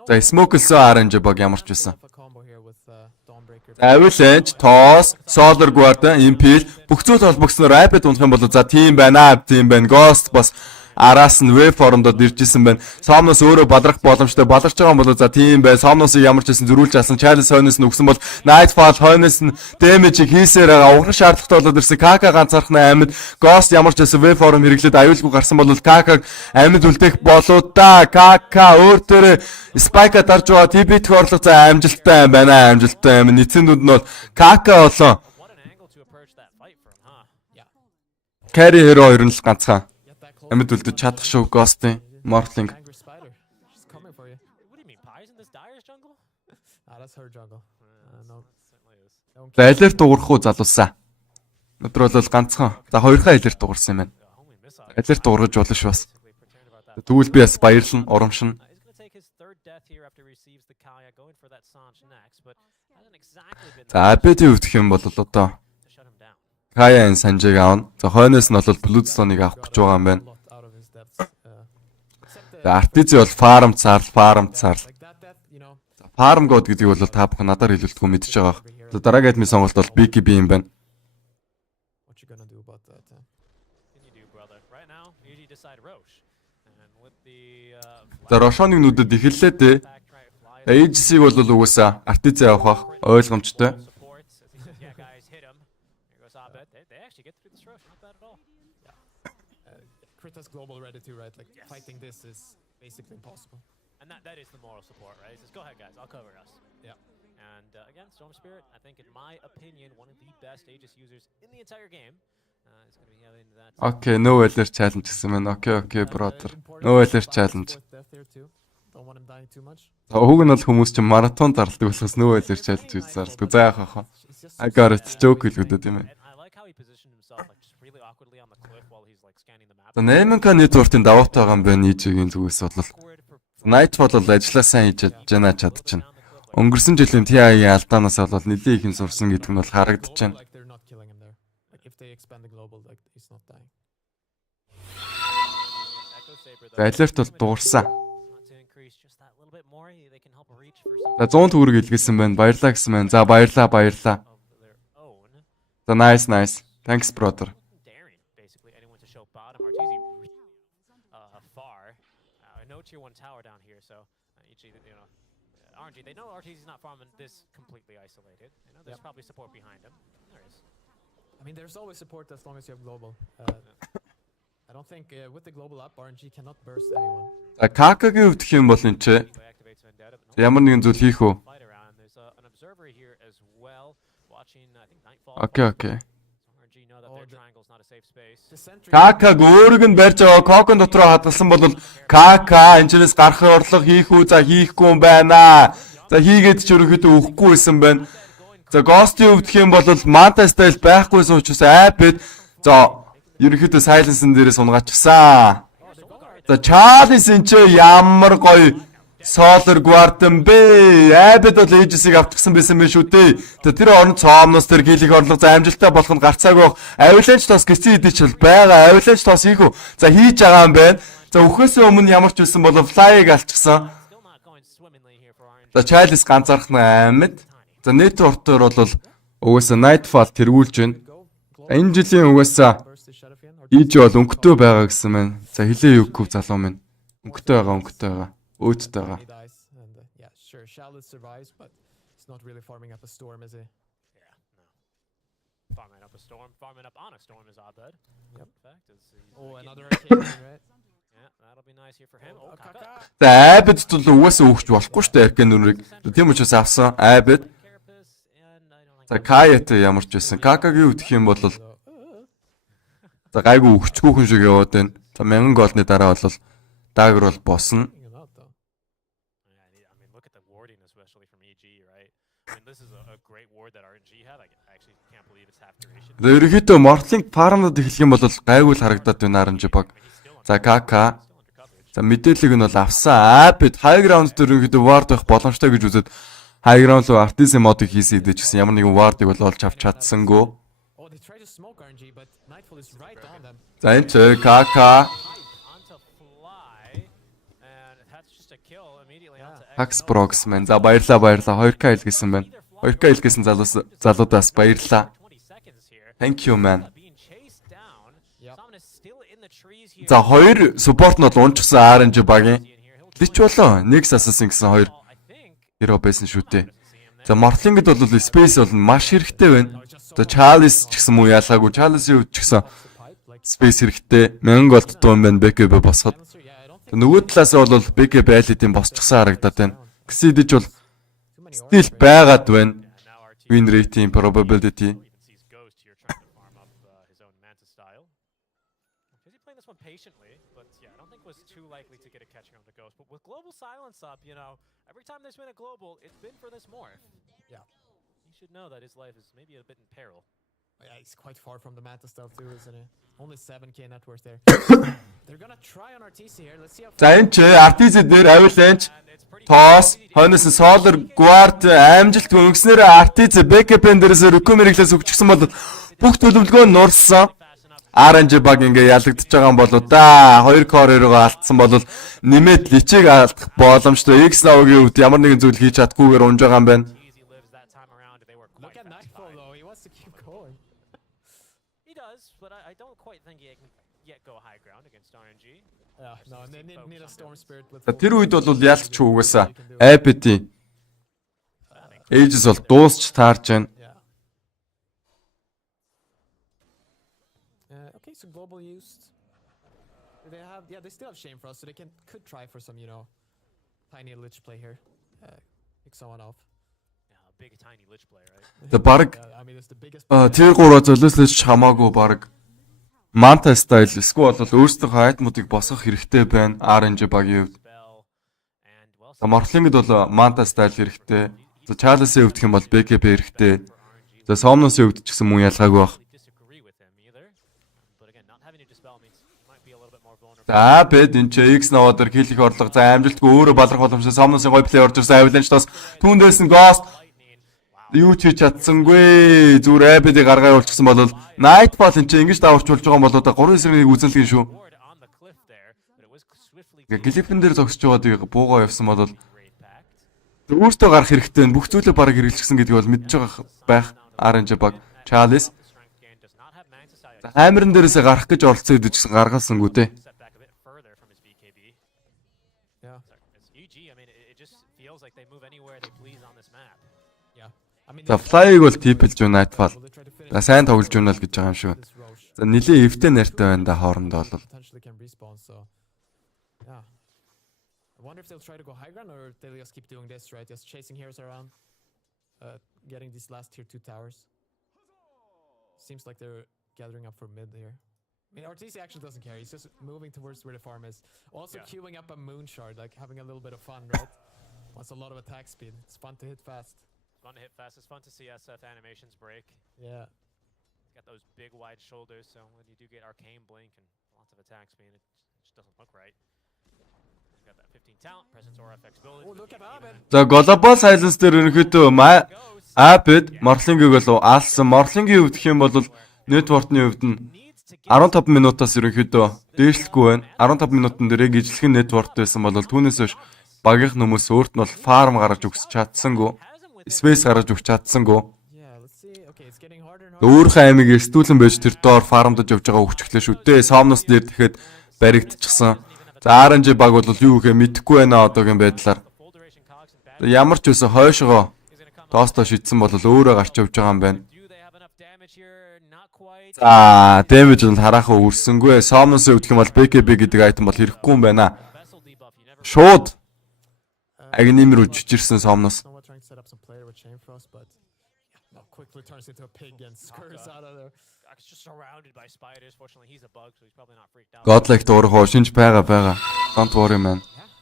За smokelson RNG баг ямар ч байсан. A combo here with Dawnbreaker. Avalanche, Toss, Solar Guardian, Impel бүх зүйл холбогсноор Apet унах юм бол за team байна, team байна, Ghost бас араас нь wave формдод иржсэн байна. Somnos өөрөө баларх боломжтой баларч байгаа юм бол за team байна. Somnos-ыг ямар ч байсан зөрүүлж асан Charles хойноос нь өгсөн бол Nightfall хойноос нь damage-ийг хийсээр байгаа. Уграх шаардлагатай болоод ирсэн. Kaka ганцаархны амьд Ghost ямар ч байсан wave form хэрэглээд аюулгүй гарсан бол Kaka-г амьд үлдээх болоо да. Kaka өөртөө Spike-а дарж байгаа TP-т орлого за амжилттай байна. Амжилттай юм. Эцсийн дүнд нь бол Kaka болоо. What an angle to approach that fight from, huh? Carry hero хоёр нь л ганцхан. Амьд үлдэж чадах шүү Ghost-ийн Morphling. Angry Spider. She's coming for you. What do you mean, pies in this Dyer's jungle? That's her jungle. No. Certainly is. За алерт дуурах уу залуусаа. Өнөөдөр бол ганцхан. За хоёрхан алерт дуурсан юм байна. Homely missile. Алерт дуургаж болно шүү бас. Basically pretend about that. Тэгвэл би бас баярлан, урамшин. He's going to take his third death here after he receives the Kaya, going for that Sanch next, but hasn't exactly been За Apet-ийг өвдөх юм бол одоо to shut him down. Kaya-ын Sanjay-г аавна. За хойноос нь бол Bloodstone-ыг авах гэж байгаа юм байна. A lot out of his depths. Except За Artizi бол farm цаарл. like that death, you know. Farm god гэдгийг бол та бүхэн надаар хэлүүлдэг мэдж байгаа. За дараагийн админ сонголт бол BKB юм байна. What you gonna do about that? What can you do, brother? Right now, usually decide Roche. And with the За Рошоныг нүдэд эхэллээ дээ. back try to fly AGC-г бол угаасаа Artizi авах ойлгомжтой. supports. As he says, yeah, guys, hit him. Here goes Abed. They actually get through this Roche. Not bad at all. Kritas global ready to, right? Like Yes. fighting this is basically impossible. And that is the moral support, right? He says, go ahead, guys. I'll cover us. Yeah. And again, Storm Spirit, I think, in my opinion, one of the best Aegis users in the entire game. Is going to be having that. Окей, no alert challenge гэсэн байна. Окей, brother. No alert challenge. Death here too. Don't want him dying too much. За уг нь бол хүмүүс чинь маратон зарладаг болохоос no alert challenge гэж зарладаг. За яах вэ? It's just I got it. Joke хэлгүүдэд юм байна. And I like how he positioned himself, like, just really awkwardly on the cliff while he's, like, scanning the map. За 8K network-ийн даваатай байгаа юм байна EG-ийн зүгээс бол. Awkward for Nightfall бол ажиллаа сайн хийж чадна чадчихна. Өнгөрсөн жилийн TI-ийн алдаанаас бол нэлээд их юм сурсан гэдэг нь бол харагдаж байна. like they're not killing him there. Like if they expand the global, like he's not dying. Echo Saber, За though. alert бол дуурсан. Want to increase just that little bit more. They can help reach for some За 100 төгрөг илгээсэн байна. Баярлаа гэсэн байна. За баярлаа. of their own. За nice. Thanks brother. Daring, basically, anyone to show bottom. Arteezy far. No tier 1 tower down here, so each, you know, RNG, they know Arteezy's not farming this completely isolated. They know there's probably support behind him. There is. I mean, there's always support as long as you have global. I don't think with the global up, RNG cannot burst anyone. За Kaka-гийн хувьд гэх юм бол энэ ч Evo activates Vendetta, but no ямар нэгэн зүйл хийх үү? fight around. There's an observer here as well, watching, I think, Nightfall. Окей. So RNG know that their triangle's not a safe space. The sentry. Kaka өөрөг нь барьж байгаа Kokon дотроо хадгалсан бол Kaka энэчнээс гарах орлого хийх үү? За хийхгүй юм байна. За хийгээд ч ерөнхийдөө өгөхгүй байсан байна. За Ghost-ийн хувьд гэх юм бол Manta style байхгүйсэн учраас Apet за ерөнхийдөө silence-ын дээрээ сунгаачсан. За Charles энэ ч ямар гоё Solar Guardian бэ. Айбэд бол Aegis-ийг авчихсан байсан байх шүү дээ. Тэр оронд цоомноос тэр гилих орлого за амжилттай болох нь гарцаагүй байх. Avalanche тоос гисцэн идэж чил байгаа. Avalanche тоос хийх үү? За хийж байгаа юм байна. За өхөөсөө өмнө ямар ч байсан бол Fly-ыг алчихсан. За Charles ганцаарх нь амьд. За network-тоор бол угаасаа Nightfall тэргүүлж байна. Энэ жилийн угаасаа EG бол өнгөтэй байгаа гэсэн маань. За хилээ юуг залуу минь. Өнгөтэй байгаа. Өөдтэй байгаа. Yeah, sure, Charlotte survives, but he's not really farming up a storm, is he? Yeah, no. Farming up a storm, farming up on a storm is odd. Yep. In fact, Oh, another arcade, right? yeah, that'll be nice here for him. Oh, Kaka. За айбэд бол угаасаа өгч болохгүй шүү дээ аркен нүрийг. Тийм учраас авсан айбэд. Carapace, and I don't like За Каят ямар ч байсан. Какагийн үтх юм бол за гайгүй өгчгүйхэн шиг яваад байна. За 1000 голны дараа бол дагер бол босно. Him out, though. Yeah, I mean, look at the warding, especially from EG, right? I mean, this is a great ward that RNG had. I actually can't believe it's half duration. Ерөнхийдөө Mortling фармнууд эхлэх юм бол гайгүй л харагдаад байна RNG баг. За Кака. За мэдээллийг нь бол авсан. Айбэд high ground дээр ерөнхийдөө ward байх боломжтой гэж үзээд high ground руу artisan модыг хийсэн идэж гэсэн ямар нэгэн ward-ыг бол олж авч чадсангүй. Oh, they try to smoke RNG, but Nightfall is right on them. За энэ ч Кака Onto Fly, and that's just a kill immediately onto Hax Prox man. За баярлаа 2K илгээсэн байна. 2K илгээсэн залуудаас баярлаа. 20 seconds here. Thank you man. Being chased down. Yep. Someone is still in the trees here. За хоёр support нь бол унчихсан RNG багийн. Лич болоо нэг assassin гэсэн хоёр I think hero байсан шүү дээ. За Mortling-д бол space бол маш хэрэгтэй байна. За Charles ч гэсэн муу яалгаагүй. Charles-ийн хувьд ч гэсэн space хэрэгтэй. 1000 гол дутуу юм байна BKB босоход. Нөгөө талаас нь бол BKB айлтын босчихсан харагдаад байна. Гэсэн идэж бол still байгаад байна. Win rate-ийн probability. even sees Ghost here trying to farm up his own Manta style. Is he playing this one patiently? But yeah, I don't think it was too likely to get a catching on the Ghost. But with Global Silence up, you know, every time there's been a Global, it's been for this morph. Yeah. He should know that his life is maybe a bit in peril. Yeah, he's quite far from the Manta stuff too, isn't he? Only 7k net worth there. They're gonna try on RTC here. Let's see how За энэ ч Artisan дээр Avalanche And it's pretty тоос хойноос нь Solar Guard амжилт өнгснээр Artisan BKB-н дээрээс recovery-глээс өгчихсэн бол бүх төлөвлөгөө нь нуурсан. fast enough. RNG баг ингээ ялагдчихж байгаа юм болоо да. 2 core-оор алдсан бол нэмээд личиг алдах боломжтой. X-Now-гийн үед ямар нэгэн зүйл хийж чадахгүйгээр унж байгаа юм байна. Easy lives that time around. They were look quite at Nightfall fast. though. He wants to keep going. He does, but I don't quite think he can yet go high ground against RNG. Yeah, no, and they need a storm spirit with. За тэр үед бол яалтч угаасаа Apity Aegis бол дуусч таарж байна. Yeah. Okay, so global used. Do they have? Yeah, they still have Shame Frost, so they could try for some, tiny lich play here. Pick someone off. Yeah, a big tiny lich play, right? За баг I mean, it's the biggest. тэр гураа золиослож хамаагүй баг Manta style эсвэл бол өөрсдийнхөө айтмуудыг босгох хэрэгтэй байна RNG багийн хувьд. Spell and well, За Mortling-д бол Manta style хэрэгтэй. За Charles-ийн хувьд гэх юм бол BKB хэрэгтэй. За Somnos-ийн хувьд ч гэсэн мөн ялгаагүй баг. disagree with him either. But again, not having to dispel means he might be a little bit more vulnerable. За бэд энэ ч X-Now дээр хийх орлого за амжилтгүй өөрөө баларх боломжтой Somnos-ийн гоё плей орж ирсэн Avalanche тоос түүндээс нь Ghost Lightning. Wow. юу ч хийж чадсангүй. Зүгээр Abby-ийг гаргаа явуулчихсан бол Nightfall энэ ч ингэж даварчулж байгаа юм болоо да 3 эсрэг үзэлгэн шүү. Ward on the cliff there, but it was swiftly Глифэн дээр зогсож байгааг буугаа явсан бол raid packed. өөртөө гарах хэрэгтэй нь бүх зүйлээ бараг хэрэглэсэн гэдгийг бол мэдж байгаа байх RNG баг Charles The strength gain does not have Manta style. Амирн дээрээсээ гарах гэж оролцсон гэдэг чинь гаргаасангүй те. Step back a bit further from his BKB. Yeah. It's EG. I mean, it just feels like they move anywhere they please on this map. Yeah. I mean, За Fly-ыг бол типэлж байна Nightfall. they try to finish За сайн тоглож байна л гэж байгаа юм шүү. this Roche. За нилийн эвтэй нартай байна да хоорондоо бол. Potentially can respawn, so yeah. I wonder if they'll try to go high ground or they'll just keep doing this, right? Just chasing heroes around, getting these last tier 2 towers. Seems like they're gathering up for mid here. I mean, RTC actually doesn't care. He's just moving towards where the farm is. Also Yeah. queuing up a moon shard, like having a little bit of fun, right? Wants a lot of attack speed. It's fun to hit fast. It's fun to hit fast. It's fun to see SF animations break. Yeah. He's got those big wide shoulders, so when you do get arcane blink and lots of attack speed, it just doesn't look right. He's got that 15 talent, presence or FX ability. Oh, look at Abed. За Global Silence дээр ерөнхийдөө Abed Morling-ыг бол алсан. Morling-ийн хувьд гэх юм бол network-ны хувьд нь 15 минутаас ерөнхийдөө дээшлэхгүй байна. 15 минутын дээр яг ижлэхэн network байсан бол түүнээс хойш багийнх хүмүүс өөрт нь бол farm гаргаж өгч чадсангүй. Space гаргаж өгч чадсангүй. Өөрийнхөө аймыг эстүүлэн байж тэр доор фармдаж явж байгаа хөвчглээ шүү дээ. Somnos дээр тэгэхэд баригдчихсан. За RNG баг бол юу гэхээ мэдэхгүй байна одоогийн байдлаар. Ямар ч үсэн хойшоо тоосто шидсэн бол өөрөө гарч явж байгаа юм байна. За damage бол хараахан үрсэнгүй. Somnos-ийн хувьд юм бол BKB гэдэг item бол хэрэггүй юм байна. Шууд агним руу жижирсэн Somnos. Quickly turns into a pig and scurries out of there. Just surrounded by spiders. Fortunately, he's a bug, so he's probably not freaked out. Godlike доорхоо шинж байгаа. Don't worry man.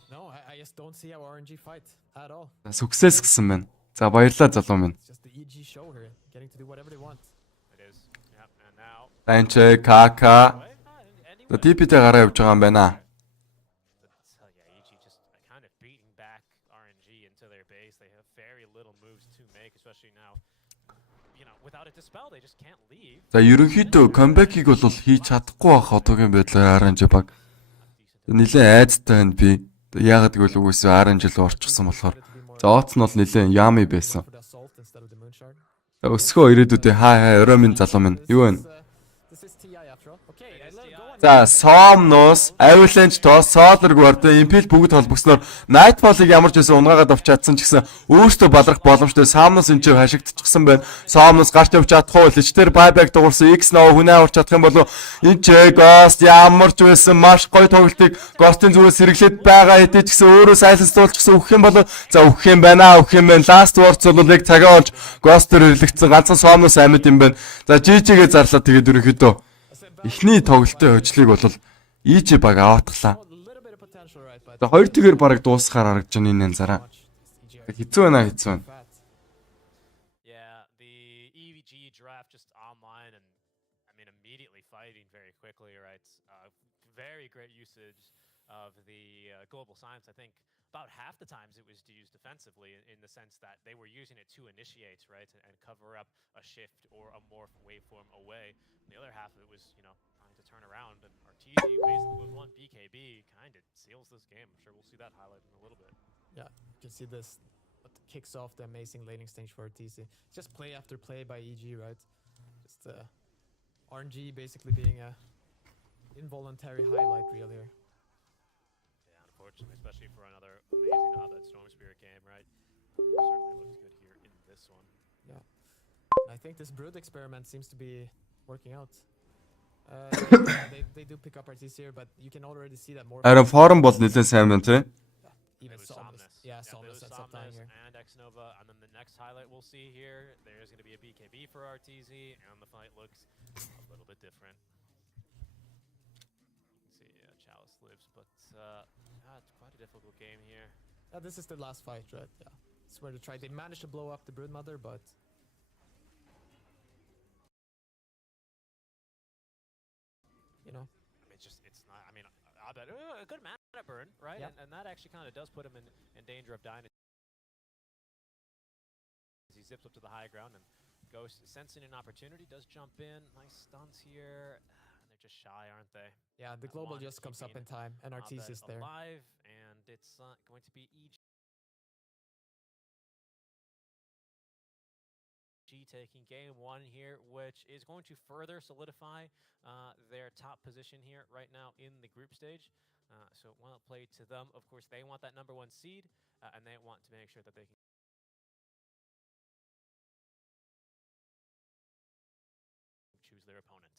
No, I just don't see how RNG fight at all. Success гэсэн байна. За баярлалаа залуу минь. Just the EG show here, getting to do whatever they want. It is. Yep, and now. Танче КК. За TP-тэй гараа явж байгаа юм байна. Yeah, EG just kind of beating back RNG into their base. They have very little moves to make, especially now. Without a dispel, they just can't leave. За ерөнхийдөө comeback-ийг бол хийж чадахгүй байх одоогийн байдлаар RNG баг. Нилээн айцтай байна би. Яагаад гэвэл үгүйсээ RNG л орчихсон болохоор. За Оц нь бол нилээн yummy байсан. Өсгөө ирээдүйдээ хай орой минь залуу минь. Юу вэ? За Somnos, Avalanche тоос, Solar Guard, Impel бүгд холбогсноор Nightfall-ыг ямар ч байсан унгаагаад авч чадсан ч гэсэн өөртөө балрах боломжтой Somnos энэ ч хашигдчихсан байна. Somnos гарч явж чадахгүй, личтэр buyback дуурсан X нөө хүнээ авч чадах юм бол энэ ч Ghost ямар ч байсан маш гоё тоглолтыг Ghost-ийн зүгээс сэргэлээд байгаа хэдий ч гэсэн өөрөө silence дуулчихсан өгөх юм бол за өгөх юм байна. Last Words бол яг цагаа олж Ghost-ээр ирлэгдсэн ганцхан Somnos амьд юм байна. За GG-гээ зарлаа тэгээд ерөнхийдөө эхний тоглолтын хожлыг бол EG баг аваатглаа. За хоёр тэгээр бараг дуусахаар харагдаж байна энэ янзаараа. Хэцүү байна. Yeah, the EG draft just online and I mean immediately fighting very quickly, right? Very great usage of the global science. I think about half the times it was used defensively in the sense that they were using it to initiate, right, and cover up a shift or a morph waveform away. And the other half of it was, trying to turn around. And RTZ basically with one BKB kind of seals this game. I'm sure we'll see that highlight in a little bit. Yeah, you can see this. What kicks off the amazing laning stage for RTZ. Just play after play by EG, right? Just RNG basically being a involuntary highlight reel here. Unfortunately, especially for another amazing that Storm Spirit game, right? It certainly looks good here in this one. Yeah. I think this Brood experiment seems to be working out. They do pick up RTC here, but you can already see that more. Харин форум бол нэлээд сайн байна тий. Even Somnus. Yeah, Somnus ends up dying here. And X-Nova, and then the next highlight we'll see here, there's going to be a BKB for RTZ, and the fight looks a little bit different. See, Chalice lives, but it's quite a difficult game here. Yeah, this is the last fight, right? Yeah. It's where they tried. They managed to blow up the Broodmother, but I mean, it's not. I mean, I bet a good mana burn, right? Yep. And that actually kind of does put him in danger of dying. As he zips up to the high ground and Ghost, sensing an opportunity, does jump in. Nice stuns here. They're just shy, aren't they? yeah, the global just comes up in time, and Artis is there. Alive, and it's going to be EG taking game one here, which is going to further solidify their top position here right now in the group stage. So well played to them. Of course, they want that number one seed, and they want to make sure that they can choose their opponent.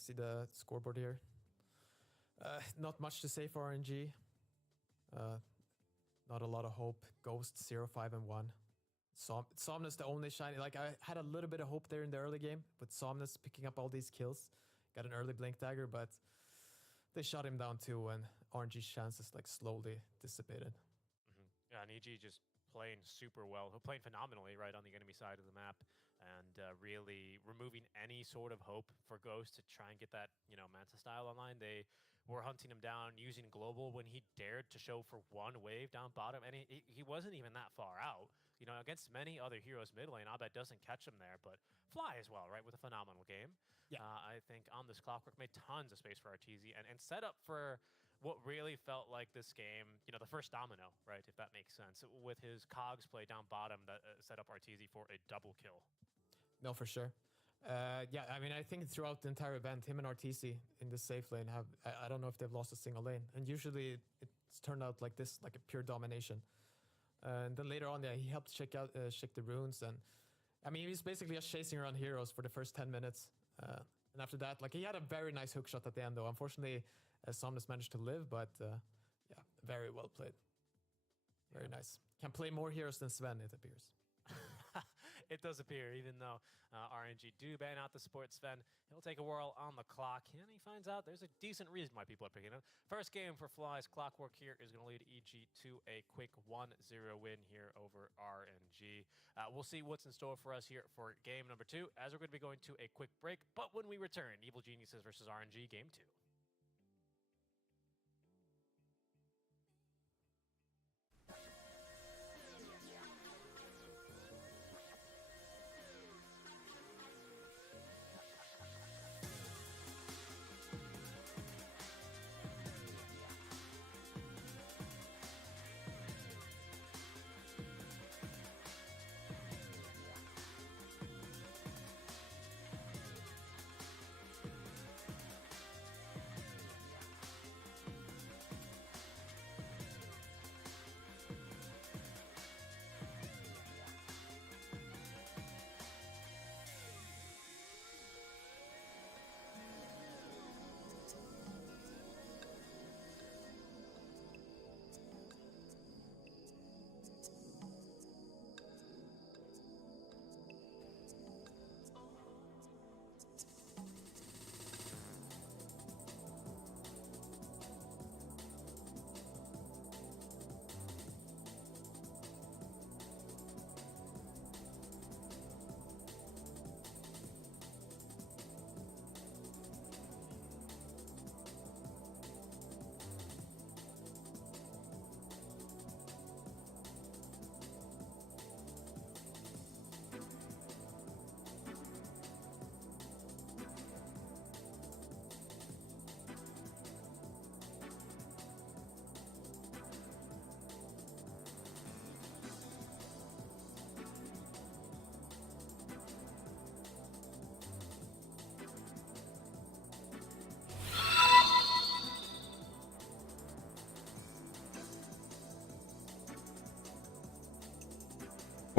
See the scoreboard here. Not much to say for RNG. Not a lot of hope. Ghost 0-5 and 1. Somnus the only shiny. Like I had a little bit of hope there in the early game with Somnus picking up all these kills. Got an early blink dagger, but they shot him down too, and RNG's chances like slowly dissipated. Yeah, and EG just playing super well, playing phenomenally right on the enemy side of the map, and really removing any sort of hope for Ghost to try and get that, Manta style online. They were hunting him down using global when he dared to show for one wave down bottom, and he wasn't even that far out. Against many other heroes mid lane, Abed doesn't catch him there, but Fly as well, right, with a phenomenal game. Yeah. I think on this Clockwork made tons of space for RTZ and set up for what really felt like this game, the first domino, right, if that makes sense, with his cogs play down bottom that set up RTZ for a double kill. No, for sure. Yeah, I mean, I think throughout the entire event, him and RTC in the safe lane have, I don't know if they've lost a single lane. And usually it's turned out like this, like a pure domination. And then later on, yeah, he helped check the runes. And I mean, he was basically just chasing around heroes for the first 10 minutes. And after that, like, he had a very nice hook shot at the end, though. Unfortunately, Somnus managed to live, but yeah, very well played. Very nice. Can play more heroes than Sven, it appears. It does appear, even though RNG do ban out the support Sven, he'll take a whirl on the clock, and he finds out there's a decent reason why people are picking him. First game for Fly's Clockwork here is going to lead EG to a quick 1-0 win here over RNG. We'll see what's in store for us here for game number 2, as we're going to be going to a quick break. But when we return, Evil Geniuses versus RNG, game 2.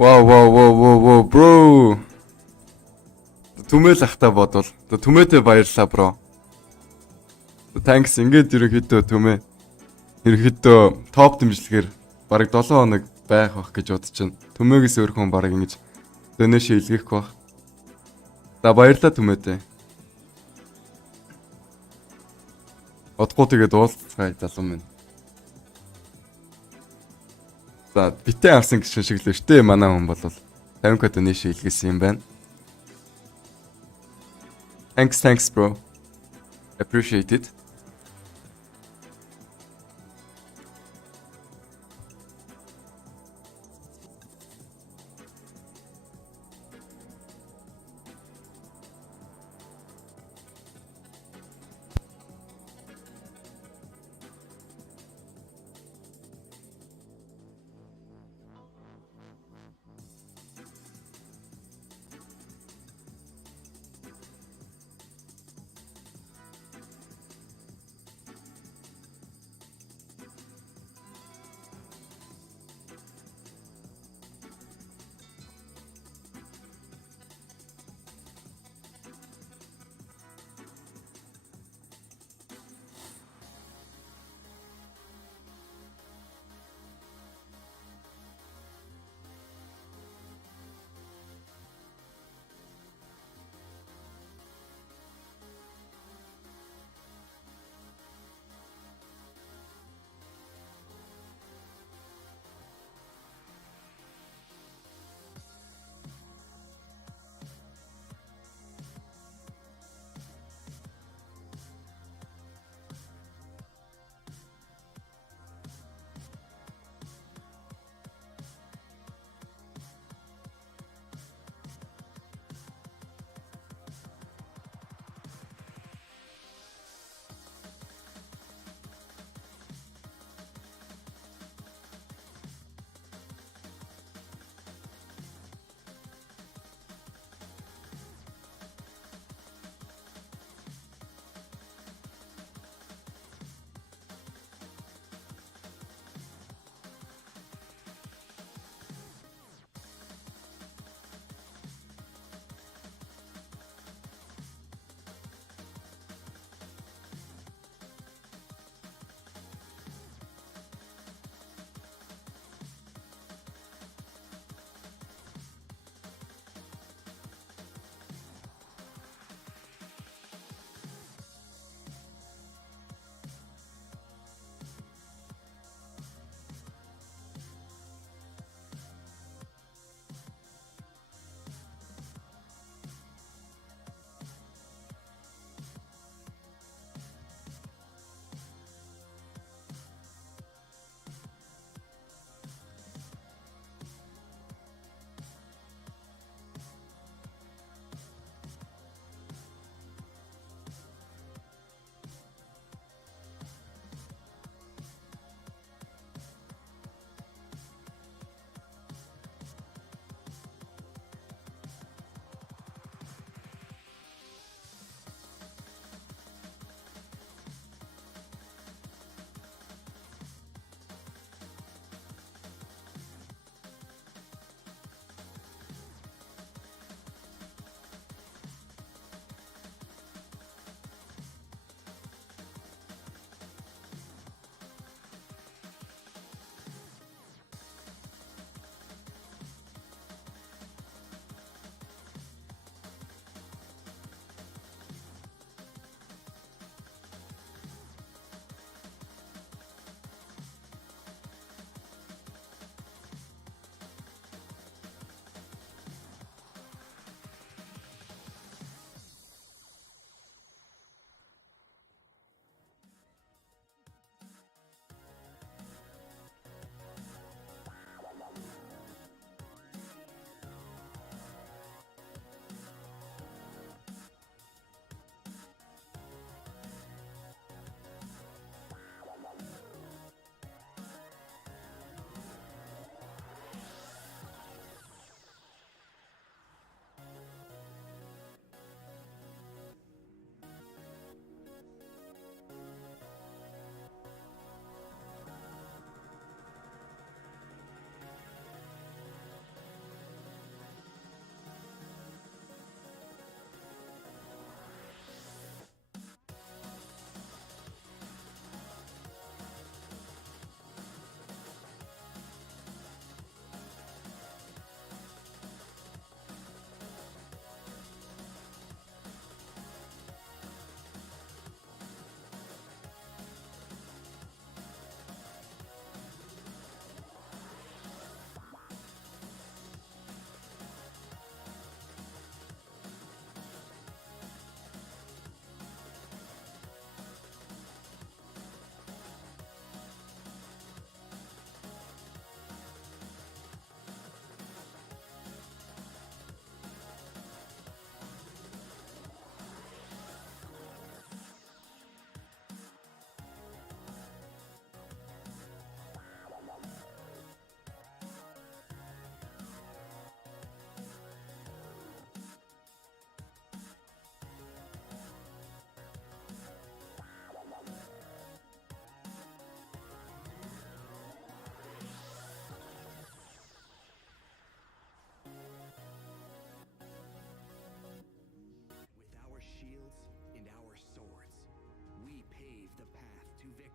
Wow, bro. Түмэл ахтай бодвол. Түмээтэй баярлалаа, bro. Thanks. Ингээд ерөнхийдөө түмээ. Ерөнхийдөө топ дэмжлэгээр бараг 7 хоног байх бах гэж бодож байна. Түмээгээс өөр хүн бараг ингэж донешн илгээх бах. За баярлалаа түмээтэй. Одгоо тэгээд уулзцай залуу минь. За битээ авсан гişin шиг л өштэй манай хүн бол 50к донешн илгээсэн юм байна. Thanks bro. Appreciate it.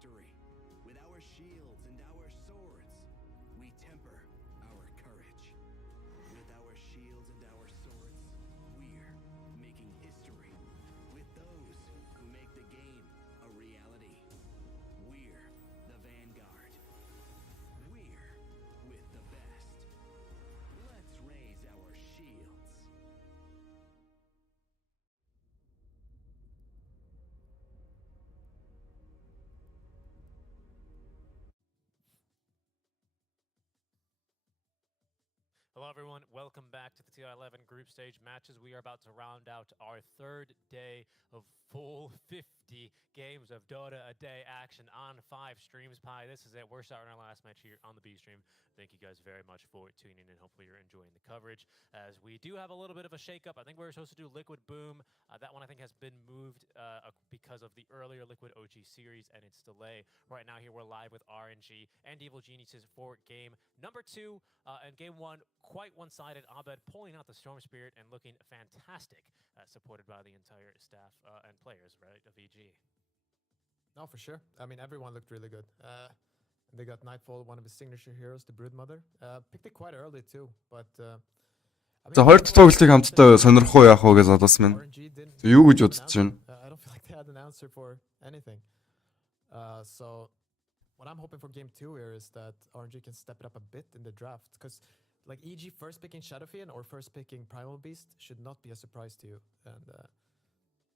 history. With our shields and our swords, we temper our courage. With our shields and our swords, we're making history. With those who make the game a reality, we're the vanguard. We're with the best. Let's raise our shields. Hello, everyone. Welcome back to the TI11 group stage matches. We are about to round out our third day of full 50 games of Dota a day action on 5 streams. Pi, this is it. We're starting our last match here on the B stream. Thank you guys very much for tuning in. Hopefully you're enjoying the coverage. As we do have a little bit of a shakeup. I think we were supposed to do Liquid Boom. That one I think has been moved because of the earlier Liquid OG series and its delay. Right now here we're live with RNG and Evil Geniuses for game number 2. And game 1, quite one-sided. Abed pulling out the Storm Spirit and looking fantastic, supported by the entire staff and players, right, of EG. No, for sure. I mean, everyone looked really good. They got Nightfall, one of his signature heroes, the Broodmother. Picked it quite early too, but За хоёр дахь тоглолтыг хамтдаа сонирхох уу яах вэ гэж бодсон минь. Юу гэж бодож байна? I don't feel like they had an answer for anything. So what I'm hoping for game 2 here is that RNG can step it up a bit in the draft, because like EG first picking Shadowfiend or first picking Primal Beast should not be a surprise to you. And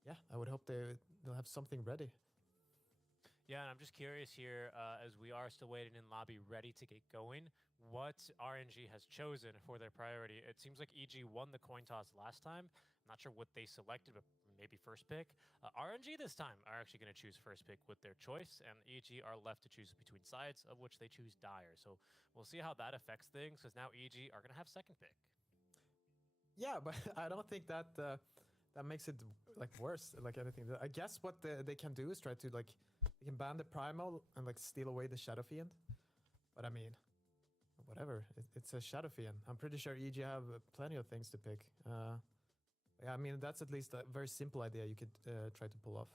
yeah, I would hope they'll have something ready. Yeah, and I'm just curious here, as we are still waiting in lobby, ready to get going, what RNG has chosen for their priority. It seems like EG won the coin toss last time. I'm not sure what they selected, but maybe first pick. RNG this time are actually going to choose first pick with their choice, and EG are left to choose between sides, of which they choose Dire. So we'll see how that affects things, because now EG are going to have second pick. Yeah, but I don't think that that makes it like worse, like anything. I guess what they can do is try to like, they can ban the Primal and like steal away the Shadowfiend. But I mean, whatever, it's a Shadowfiend. I'm pretty sure EG have plenty of things to pick. Yeah, I mean, that's at least a very simple idea you could try to pull off.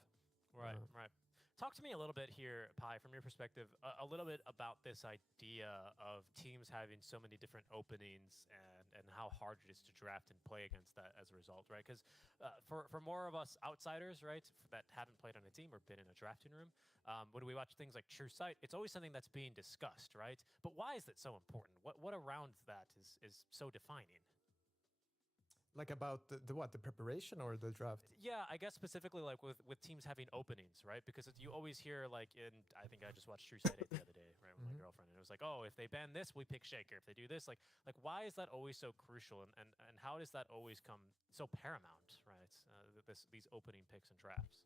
Right, right. Talk to me a little bit here, Pi, from your perspective, a little bit about this idea of teams having so many different openings and how hard it is to draft and play against that as a result, right? Because for more of us outsiders, right, that haven't played on a team or been in a drafting room, when we watch things like True Sight, it's always something that's being discussed, right? But why is that so important? What around that is so defining? Like about the what, the preparation or the draft? Yeah, I guess specifically like with teams having openings, right? Because you always hear like I think I just watched True Sight 8 the other day, right, with my girlfriend, and it was like, oh, if they ban this, we pick Shaker. If they do this, like why is that always so crucial, and how does that always come so paramount, right? These opening picks and drafts.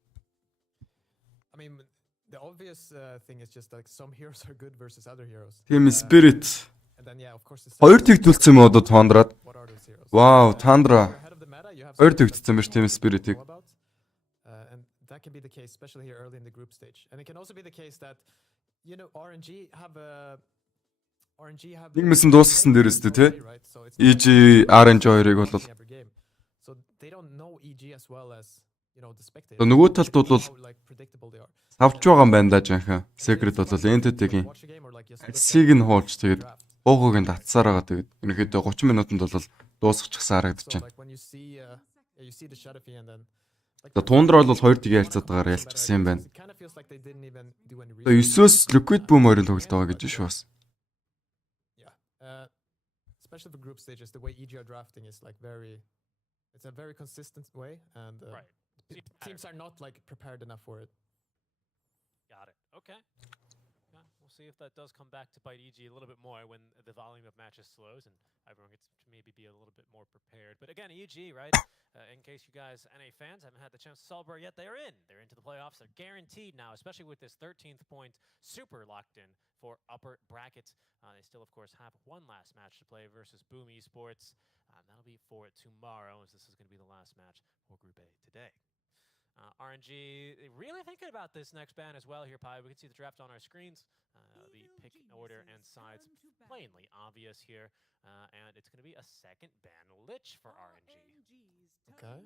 I mean, the obvious thing is just like some heroes are good versus other heroes. Team Spirit. And then yeah, of course. Хоёр тэгтүүлсэн юм одоо Тондраад. Wow, Tundra. Хоёр тэгтүүлсэн биш Team Spirit-ийг. And that can be the case, especially here early in the group stage. And it can also be the case that, you know, RNG have Нэг мэсэн дуусгасан дээрээс тий. EG RNG хоёрыг бол so they don't know EG as well as, you know, the spectators. Нөгөө талд бол тавж байгаа юм байна да жанхан. Secret бол Entity-гийн Сиг нь хуулж тэгээд буугыг нь татсаар байгаа. Тэгээд ерөнхийдөө 30 минутанд бол дуусгачихсан харагдаж байна. За Тундра бол 2 тийг ялцаад байгаагаар ялцчихсан юм байна. 9-өөс Liquid Boom хоёрын тоглолт байгаа гэж шүү бас. Especially for group stages, the way EG are drafting is like it's a very consistent way, and teams are not like prepared enough for it. Got it. Okay. Yeah, we'll see if that does come back to bite EG a little bit more when the volume of matches slows and everyone gets to maybe be a little bit more prepared. But again, EG, right? In case you guys, NA fans, haven't had the chance to celebrate yet, they're in. They're into the playoffs. They're guaranteed now, especially with this 13th point, super locked in for upper bracket. They still, of course, have one last match to play versus Boom Esports. That'll be for tomorrow, as this is going to be the last match for Group A today. RNG really thinking about this next ban as well here, Pi. We can see the draft on our screens. The pick order and sides plainly obvious here. And it's going to be a second ban Lich for RNG. Okay.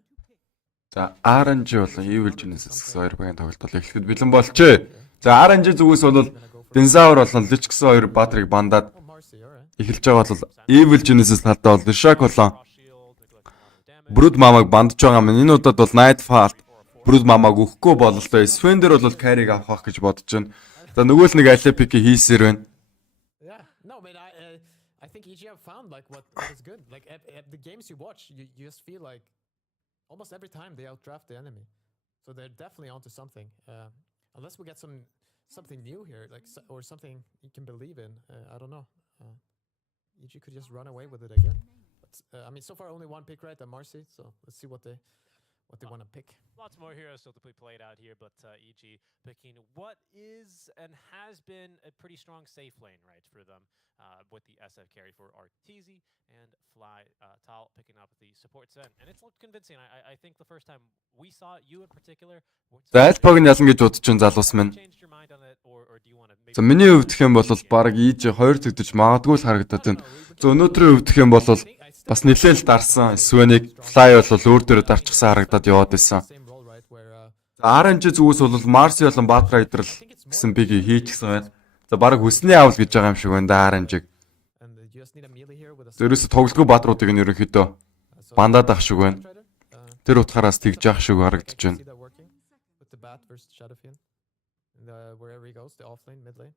За RNG болон Evil Genesis гэсэн хоёр багийн тоглолт бол эхлэхэд бэлэн болжээ. За RNG зүгээс бол Dinosaur болон Lich гэсэн хоёр баатрыг бандаад эхэлж байгаа бол Evil Genesis талдаа бол Lishak болон Brood Mama-г бандж байгаа юм. Энэ удаад бол Nightfall Brood Mama-г өгөхгүй бололтой. Swender бол carry-г авах гэж бодож байна. За нөгөө л нэг Alep-ийг хийсээр байна. Yeah, no, but I think EG have found like what is good. Like at the games you watch, you just feel like almost every time they outdraft the enemy, so they're definitely onto something. Unless we get something new here, like or something you can believe in. I don't know. EG could just run away with it again. But I mean, so far only one pick, right? Marcy. So let's see what they want to pick. Lots more heroes still to be played out here, but EG picking what is and has been a pretty strong safe lane, right, for them, with the SF carry for Arteezy and Fly Tal picking up the support Zen. And it's looked convincing. I think the first time we saw you in particular. За Alpha-г нь ялан гэж бодож чинь залуус минь. За миний хувьд гэх юм бол баг EG 2 тэгдэж магадгүй л харагдаад байна. За өнөөдрийн хувьд гэх юм бол бас нэлээл дарсан Sven-ийг Fly бол өөр дөрөв дарчихсан харагдаад яваад байсан. RNG зүгээс бол Marcy болон Batrider гэсэн биг хийчихсэн байна. За баг хүсний авал гэж байгаа юм шиг байна да RNG-г. Зөрөөс тоглолтгүй баатруудыг нь ерөнхийдөө бандаад ах шиг байна. Тэр утгаараас тэгж явах шиг харагдаж байна. Wherever he goes, the offlane, mid lane.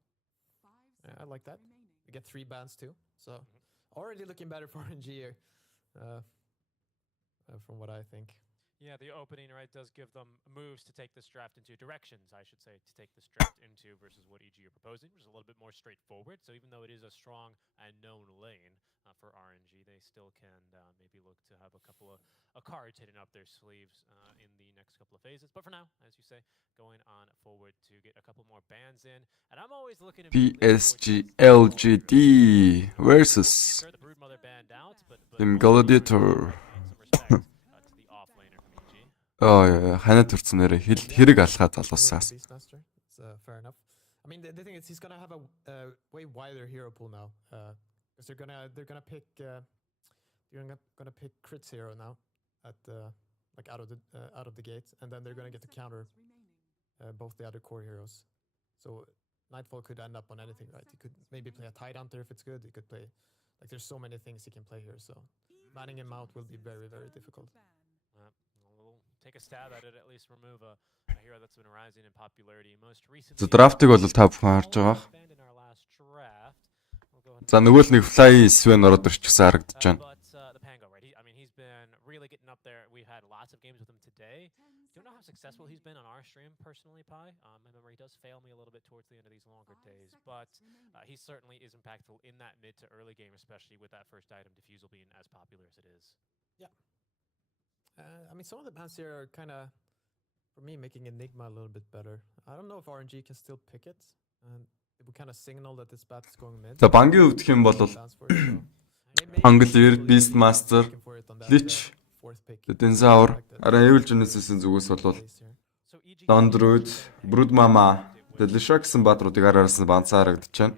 Yeah, I like that. We get 3 bans too, so already looking better for RNG here, from what I think. Yeah, the opening, right, does give them moves to take this draft into directions, I should say, to take this draft into versus what EG are proposing, which is a little bit more straightforward. So even though it is a strong and known lane for RNG, they still can maybe look to have a couple of cards hidden up their sleeves in the next couple of phases. But for now, as you say, going on forward to get a couple more bans in. And I'm always looking at PSG LGD versus Team Gladiator. Ханаа төрсөн нэрэ хэрэг алхаад залуусаас. Fair enough. I mean, the thing is, he's gonna have a way wider hero pool now, because they're gonna pick Crit's hero now at like out of the gate, and then they're gonna get to counter both the other core heroes. So Nightfall could end up on anything, right? He could maybe play a Tidehunter if it's good. He could play, like, there's so many things he can play here. So manning him out will be very, very difficult. Take a stab at it, at least remove a hero that's been rising in popularity most recently. За драфтыг бол та бүхэн харж байгаа. За нөгөө л нэг Fly Sven ороод ирчихсэн харагдаж байна. I mean, he's been really getting up there. We've had lots of games with him today. Don't know how successful he's been on our stream personally, Pi. My memory does fail me a little bit towards the end of these longer days, but he certainly is impactful in that mid to early game, especially with that first item Diffusal being as popular as it is. Yeah. I mean, some of the bans here are kind of, for me, making Enigma a little bit better. I don't know if RNG can still pick it, and it would kind of signal that this bat is going mid. За бангийн хувьд гэх юм бол Angler, Beastmaster, Lich, Dinosaur, Evil Genesis-ийн зүгээс бол Android, Brood Mama, Lishak гэсэн баатруудыг араас нь банцаа харагдаж байна.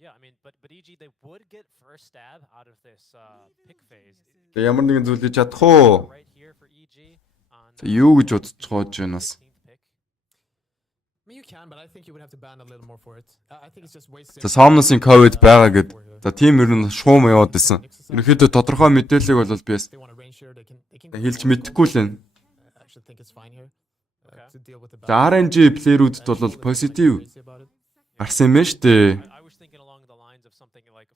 Yeah, I mean, but EG, they would get first stab out of this pick phase. Ямар нэгэн зүйл хийж чадах уу? Юу гэж бодож хоож байна бас. You can, but I think you would have to ban a little more for it. I think it's just wasting. За Somnus-ийн COVID байгаа гэд. За тийм ер нь шуум яваад байсан. Ерөнхийдөө тодорхой мэдээллийг бол би бас хэлж мэдэхгүй л байна. За RNG плеерүүдэд бол позитив гарсан юм байна шүү дээ.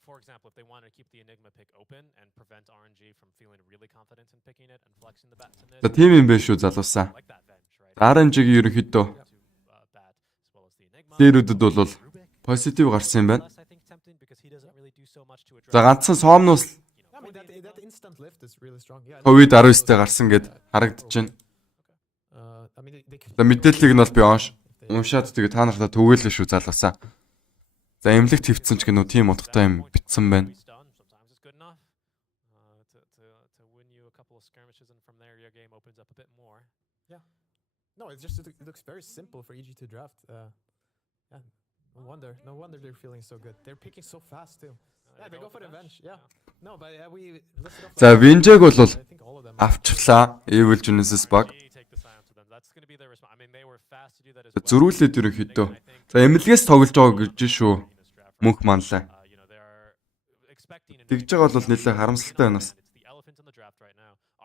For example, if they wanted to keep the Enigma pick open and prevent RNG from feeling really confident in picking it and flexing the bat to mid. За тийм юм байна шүү залуусаа. RNG-гийн ерөнхийдөө плеерүүдэд бол позитив гарсан юм байна. За ганцхан Somnus COVID-19-тэй гарсан гэд харагдаж байна. За мэдээллийг нь бол би уншаад тэгээ та нартай түгээлээ шүү залуусаа. За эмлэгт хөвцөн ч гэнүү тийм утгатай юм битсэн байна. No, it looks very simple for EG to draft. Yeah, No wonder they're feeling so good. They're picking so fast too. Yeah, they go for the bench. Yeah. No, but we listed off. За Винжэг бол I think all of them. авчлаа. Evil Genesis баг. Зөрүүлээд ерөнхийдөө. За эмнэлгээс тоглож байгаа гэж шүү. Мөнх манлаа. Тэгж байгаа бол нэлээд харамсалтай байна бас.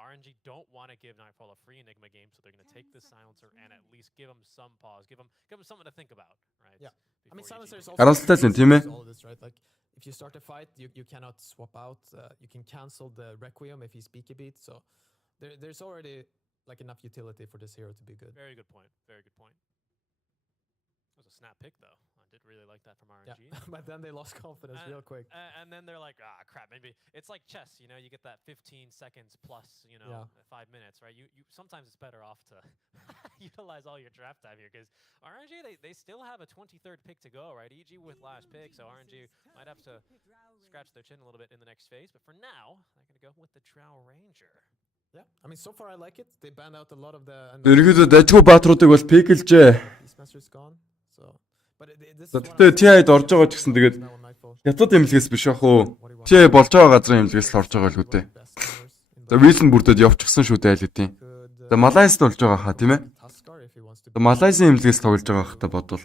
RNG don't want to give Nightfall a free Enigma game, so they're going to take the silencer and at least give them some pause, give them something to think about, right? Yeah. I mean, silencer is Харамсалтай л юм тийм ээ. all of this, right? Like if you start a fight, you cannot swap out. You can cancel the Requiem if he's peaky beat. So there's already like enough utility for this hero to be good. Very good point. Very good point. That was a snap pick, though. I did really like that from RNG. Yeah, but then they lost confidence real quick. And then they're like, crap, maybe it's like chess, you know, you get that 15 seconds plus, 5 minutes, right? You sometimes it's better off to utilize all your draft time here because RNG, they still have a 23rd pick to go, right? EG with last pick, so RNG might have to scratch their chin a little bit in the next phase, but for now, they're going to go with the Drow Ranger. Yeah, I mean, so far I like it. They banned out a lot of the. Ерөнхийдөө дажгүй баатруудыг бол пиклжээ. Beastmaster's gone, so. But this is Тэгтээ TI-д орж байгаа ч гэсэн тэгээд хятад эмнэлгээс биш ах уу. TI болж байгаа газрын эмнэлгээс л орж байгаа л үү дээ. За Wilson бүрдээд явчихсан шүү дээ аль хэдийн. За Малайзд болж байгаа хаа тийм ээ. Малайзын эмнэлгээс тоглож байгаа хата бодвол.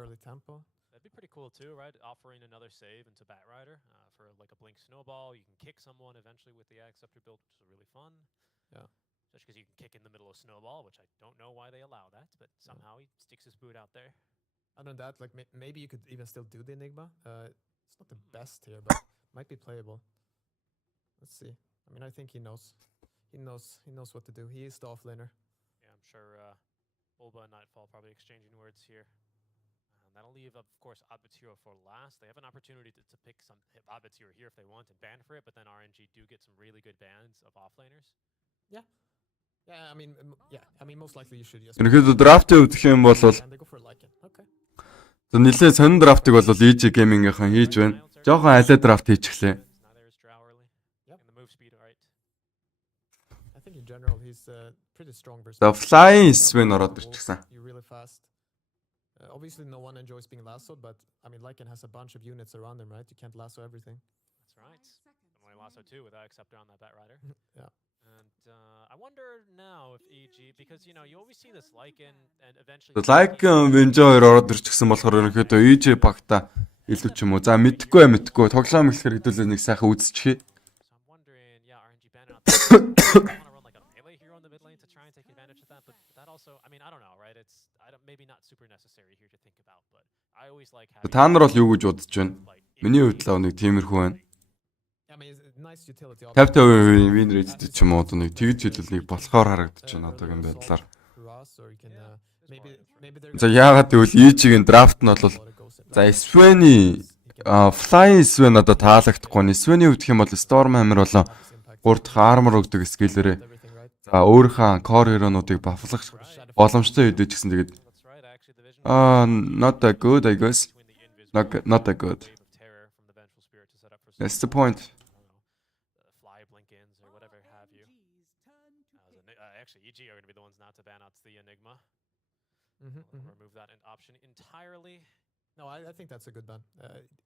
early tempo. That'd be pretty cool too, right? Offering another save into Batrider for like a blink snowball. You can kick someone eventually with the Acceptor build, which is really fun. Yeah. Just because you can kick in the middle of snowball, which I don't know why they allow that, but somehow he sticks his boot out there. Other than that, like maybe you could even still do the Enigma. It's not the best here, but might be playable. Let's see. I mean, I think he knows. He knows what to do. He is the offlaner. Yeah, I'm sure Ulba and Nightfall probably exchanging words here. That'll leave, of course, Advatiro for last. They have an opportunity to pick some Advatiro here if they want and ban for it, but then RNG do get some really good bans of offlaners. Yeah. Yeah, I mean, most likely you should just. Ерөнхийдөө драфтыг үзэх юм бол And they go for Lycan. Okay. за нэлээд сонин драфтыг бол EG Gaming-ийнхан хийж байна. Жохон алей драфт хийчихлээ. Now there's Drow early. Yep. And the move speed, right? I think in general he's pretty strong versus. За Flying Sven ороод ирчихсэн. You're really fast. Obviously, no one enjoys being lassoed, but I mean, Lycan has a bunch of units around him, right? You can't lasso everything. That's right. And only lasso 2 without Acceptor on that Batrider. Yeah. And I wonder now if EG, because you always see this Lycan and eventually. Like Винжэ 2 ороод ирчихсэн болохоор ерөнхийдөө EG багта илүү ч юм уу. За мэдхгүй тоглоом эхлэхээр хэдүүлээ нэг сайхан үзчихье. So I'm wondering, yeah, RNG ban out. I want to run like a melee hero in the mid lane to try and take advantage of that, but that also, I mean, I don't know, right? It's maybe not super necessary here to think about, but I always like having. Та нар бол юу гэж бодож байна? Миний хувьд л нэг тиймэрхүү байна. I mean, it's nice utility. 50% win rate ч юм уу нэг тэгж хэлэл нэг болохоор харагдаж байна одоогийн байдлаар. За яагаад гэвэл EG-ийн драфт нь бол за Sven-ий Flying Sven надад таалагдахгүй. Sven-ийн хувьд юм бол Stormhammer болон 3 дахь armor өгдөг скиллэрээ. За өөрийнхөө core hero-нуудыг бафлах боломжтой хэдэж гисэн тэгээд not that good I guess. Not that good. That's the point. Fly blink-ins or whatever have you. Actually, EG are going to be the ones not to ban out the Enigma. Remove that option entirely. No, I think that's a good ban.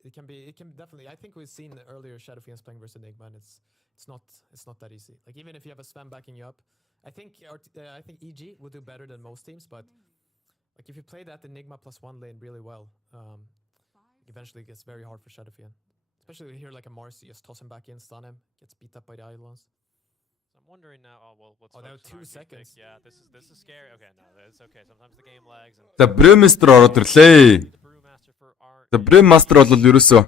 It can definitely. I think we've seen earlier Shadow Fiends playing versus Enigma, and it's not that easy. Like even if you have a Sven backing you up, I think EG will do better than most teams, but like if you play that Enigma +1 lane really well, eventually it gets very hard for Shadow Fiend. Especially when you hear like a Marcy, just toss him back in, stun him, gets beat up by the Islands. So I'm wondering now. What's that was 2 seconds. Pick. Yeah, this is scary. Okay, no, it's okay. Sometimes the game lags. And За Brewmaster ороод ирлээ. За Brewmaster бол ерөөсөө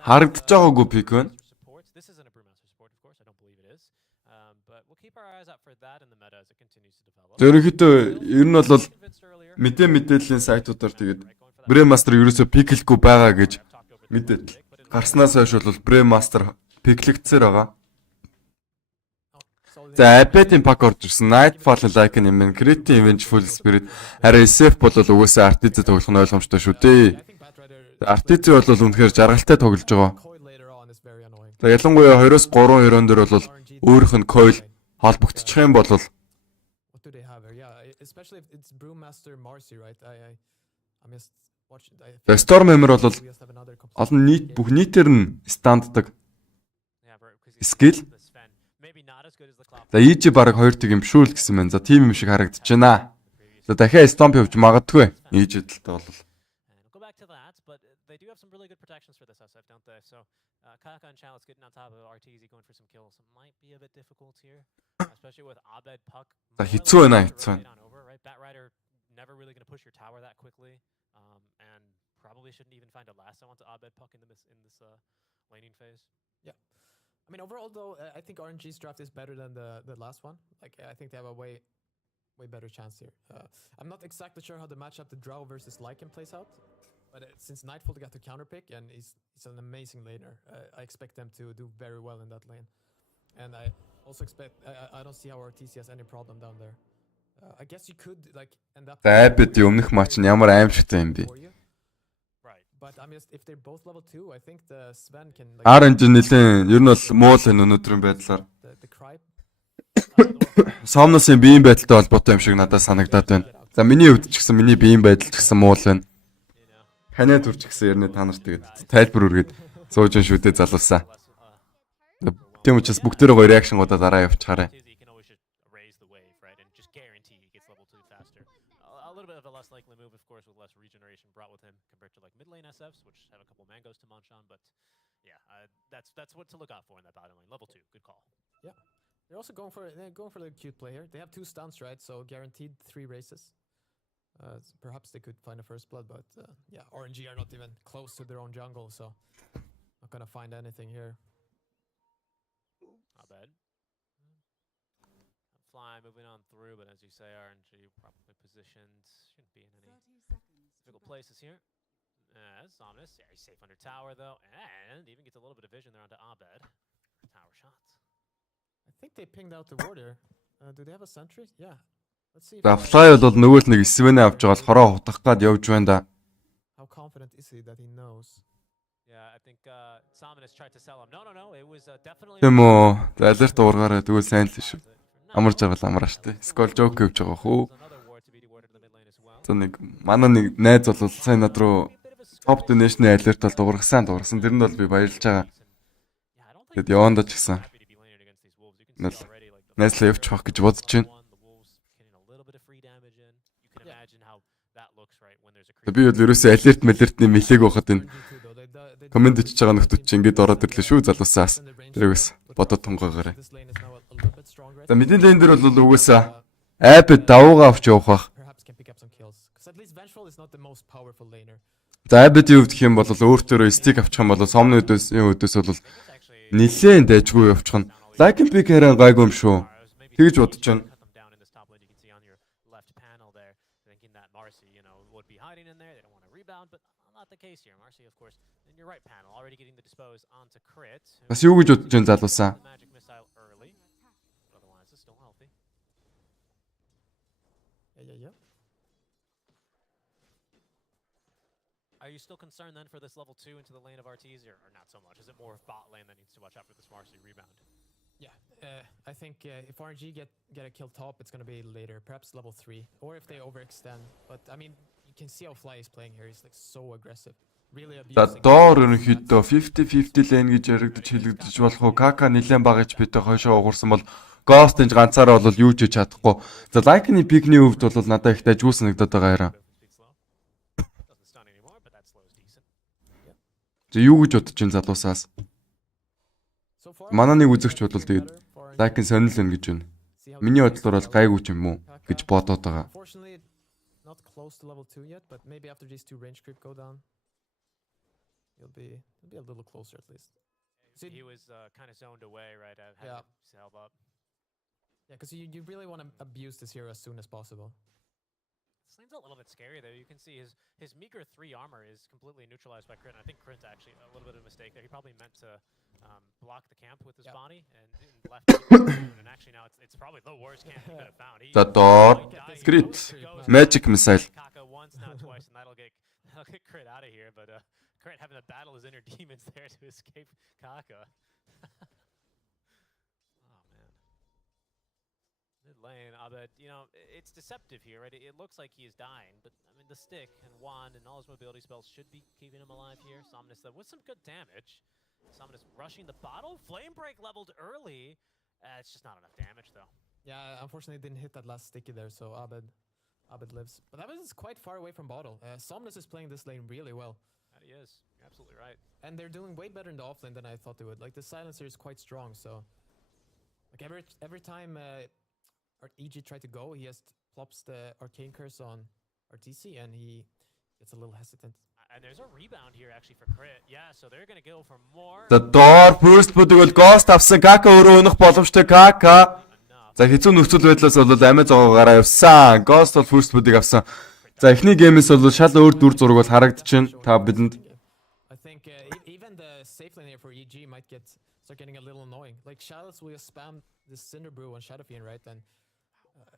харагдаж байгаагүй пик байна. This isn't a Brewmaster support, of course. I don't believe it is. But we'll keep our eyes out for that in the meta as it continues to develop. Ерөнхийдөө ер нь бол мэдээллийн сайтуудаар тэгээд Brewmaster ерөөсөө пиклэхгүй байгаа гэж мэдээд гарснаас хойш бол Brewmaster пиклэгдсээр байгаа. За Abet-ийн пак орж ирсэн. Nightfall Lycan юм. Crit-ийн Vengeful Spirit. Харин SF бол угаасаа Artiz тоглох нь ойлгомжтой шүү дээ. Artiz бол үнэхээр жаргалтай тоглож байгаа. За ялангуяа 2-3 хөрөн дээр бол өөрийнх нь coil холбогдчих юм бол especially if it's Brewmaster Marcy, right? I missed watching. За Storm Hammer бол олон нийт бүх нийтээр нь станддаг скил. За EG бараг 2 тэг юм шүү л гэсэн мэн. За тим юм шиг харагдаж байна. За дахиад Stomp явж магадгүй. EG талтай бол. Go back to that, but they do have some really good protections for this SF, don't they? So Kaka and Chalice getting on top of RTZ going for some kills might be a bit difficult here, especially with Abed Puck. За хэцүү байна хэцүү. Bat Rider never really going to push your tower that quickly, and probably shouldn't even find a lasso onto Abed Puck in this laning phase. Yeah, I mean overall though, I think RNG's draft is better than the last one. Like I think they have a way better chance here. I'm not exactly sure how the matchup the Drow versus Lycan plays out. But since Nightfall got to counterpick and he's an amazing laner, I expect them to do very well in that lane. And I also expect I don't see how RTC has any problem down there. I guess you could like end up. Abed өмнөх матч нь ямар аимшигтай юм бэ? But I mean if they're both level 2, I think the Sven can like RNG нэлээд ер нь бол муу л өнөөдрийн байдлаар. Somnos-ийн биеийн байдалтай холбоотой юм шиг надад санагдаад байна. За миний хувьд ч гэсэн миний биеийн байдал ч гэсэн муу л байна. Ханаа төрч гэсэн ярины та нарт тэгээд тайлбар үргээд сууж ин шүдэ залуусаа. Тийм учраас бүгдээрээ гоё реакшнгуудаа дараа явуулчихаарай. A little bit of a less likely move, of course, with less regeneration brought with him compared to like mid lane SFs, which have a couple mangoes to munch on. But yeah, that's what to look out for in that bottom lane. Level 2, good call. Yeah, they're also going for the cute play here. They have 2 stuns, right? So guaranteed 3 races. Perhaps they could find a first blood, but yeah, RNG are not even close to their own jungle, so not gonna find anything here. Not bad. Fly moving on through, but as you say, RNG properly positioned. Shouldn't be in any difficult places here. It's ominous. Yeah, he's safe under tower though, and even gets a little bit of vision there onto Abed. Tower shots. I think they pinged out the warder. Do they have a sentry? Yeah. За Fly бол нөгөө л нэг Sven авч байгаа л хороо хутгах гад явж байна да. How confident is he that he knows? Yeah, I think Saminus tried to sell him. No, it was definitely. Тэмо алерт уургаараа тэгвэл сайн л шүү. Амарч байгаа л амрааш тий. Скол жоок явж байгаа хөө. За нэг манай нэг найз бол сайн над руу топ donation алерт бол дуургасан. Тэр нь бол би баярлж байгаа. Тэгэд явандаа ч гэсэн. Найзлаа явчих واخ гэж бодож байна. Би бол ерөөсөө алерт малертны мэлэг байхад энэ комент бичиж байгаа нөхдүүд чи ингэж ороод ирлээ шүү залуусаас. Тэрээс бодоод тунгаагаарай. За мэдэн лейн дээр бол угаасаа Abed давуугаа авч явах бах. За Abed-ийн хувьд гэх юм бол өөртөө стик авчих юм бол сомны өдөөс бол нэлээд дайжгүй явчих нь. Lycan pick харин гайгүй юм шүү. Тэгж бодож байна. Бас юу гэж бодож байна залуусаа? Are you still concerned then for this level 2 into the lane of RTZ or not so much? Is it more of bot lane that needs to watch out for this Marcy rebound? Yeah, I think if RNG get a kill top, it's going to be later, perhaps level 3, or if they overextend. But I mean, you can see how Fly is playing here. He's like so aggressive. За доор ерөнхийдөө 50-50 лane гэж яригдж хэлэгдэж болох уу? Кака нэлээд баг гэж битээ хойшоо угуурсан бол Ghost энэ ганцаараа бол юу ч хийж чадахгүй. За Lycan-ийн пикний хувьд бол надад их дайггүй санагдаад байгаа хараа. За юу гэж бодож ин залуусаас? Манай нэг үзэгч бол тэгээд Lycan сонирхол байна гэж байна. Миний бодлоор бол гайгүй ч юм уу гэж бодоод байгаа. Not close to level 2 yet, but maybe after these 2 range creep go down, he'll be a little closer at least. He was kind of zoned away, right? Yeah. Held up. Yeah, because you really want to abuse this hero as soon as possible. This lane's a little bit scary though. You can see his meager 3 armor is completely neutralized by crit. And I think crit's actually a little bit of a mistake there. He probably meant to block the camp with his body and left. And actually now it's probably the worst camp he could have found. За доор crit magic missile. Kaka once now twice and that'll get crit out of here, but crit having to battle his inner demons there to escape Kaka. Mid lane, but it's deceptive here, right? It looks like he is dying, but I mean the stick and wand and all his mobility spells should be keeping him alive here. Somnus though with some good damage. Somnus rushing the bottle, flame break leveled early. It's just not enough damage though. Yeah, unfortunately didn't hit that last sticky there, so Abed lives. But Abed is quite far away from bottle. Somnus is playing this lane really well. That he is. You're absolutely right. And they're doing way better in the offlane than I thought they would. Like the silencer is quite strong, so like every time EG tried to go, he just plops the arcane curse on RTC and he gets a little hesitant. And there's a rebound here actually for crit. Yeah, so they're gonna go for more. За доор first blood бол ghost авсан Кака өөрөө өнөх боломжтой Кака. За хэцүү нөхцөл байдлаас бол амиа зогоогаараа явсан. Ghost бол first blood-ыг авсан. За эхний геймээс бол шал өөр дүр зураг бол харагдчихээн та бидэнд. I think even the safe lane here for EG might start getting a little annoying. Like Shadows will spam this Cinder Brew on Shadow Fiend, right? And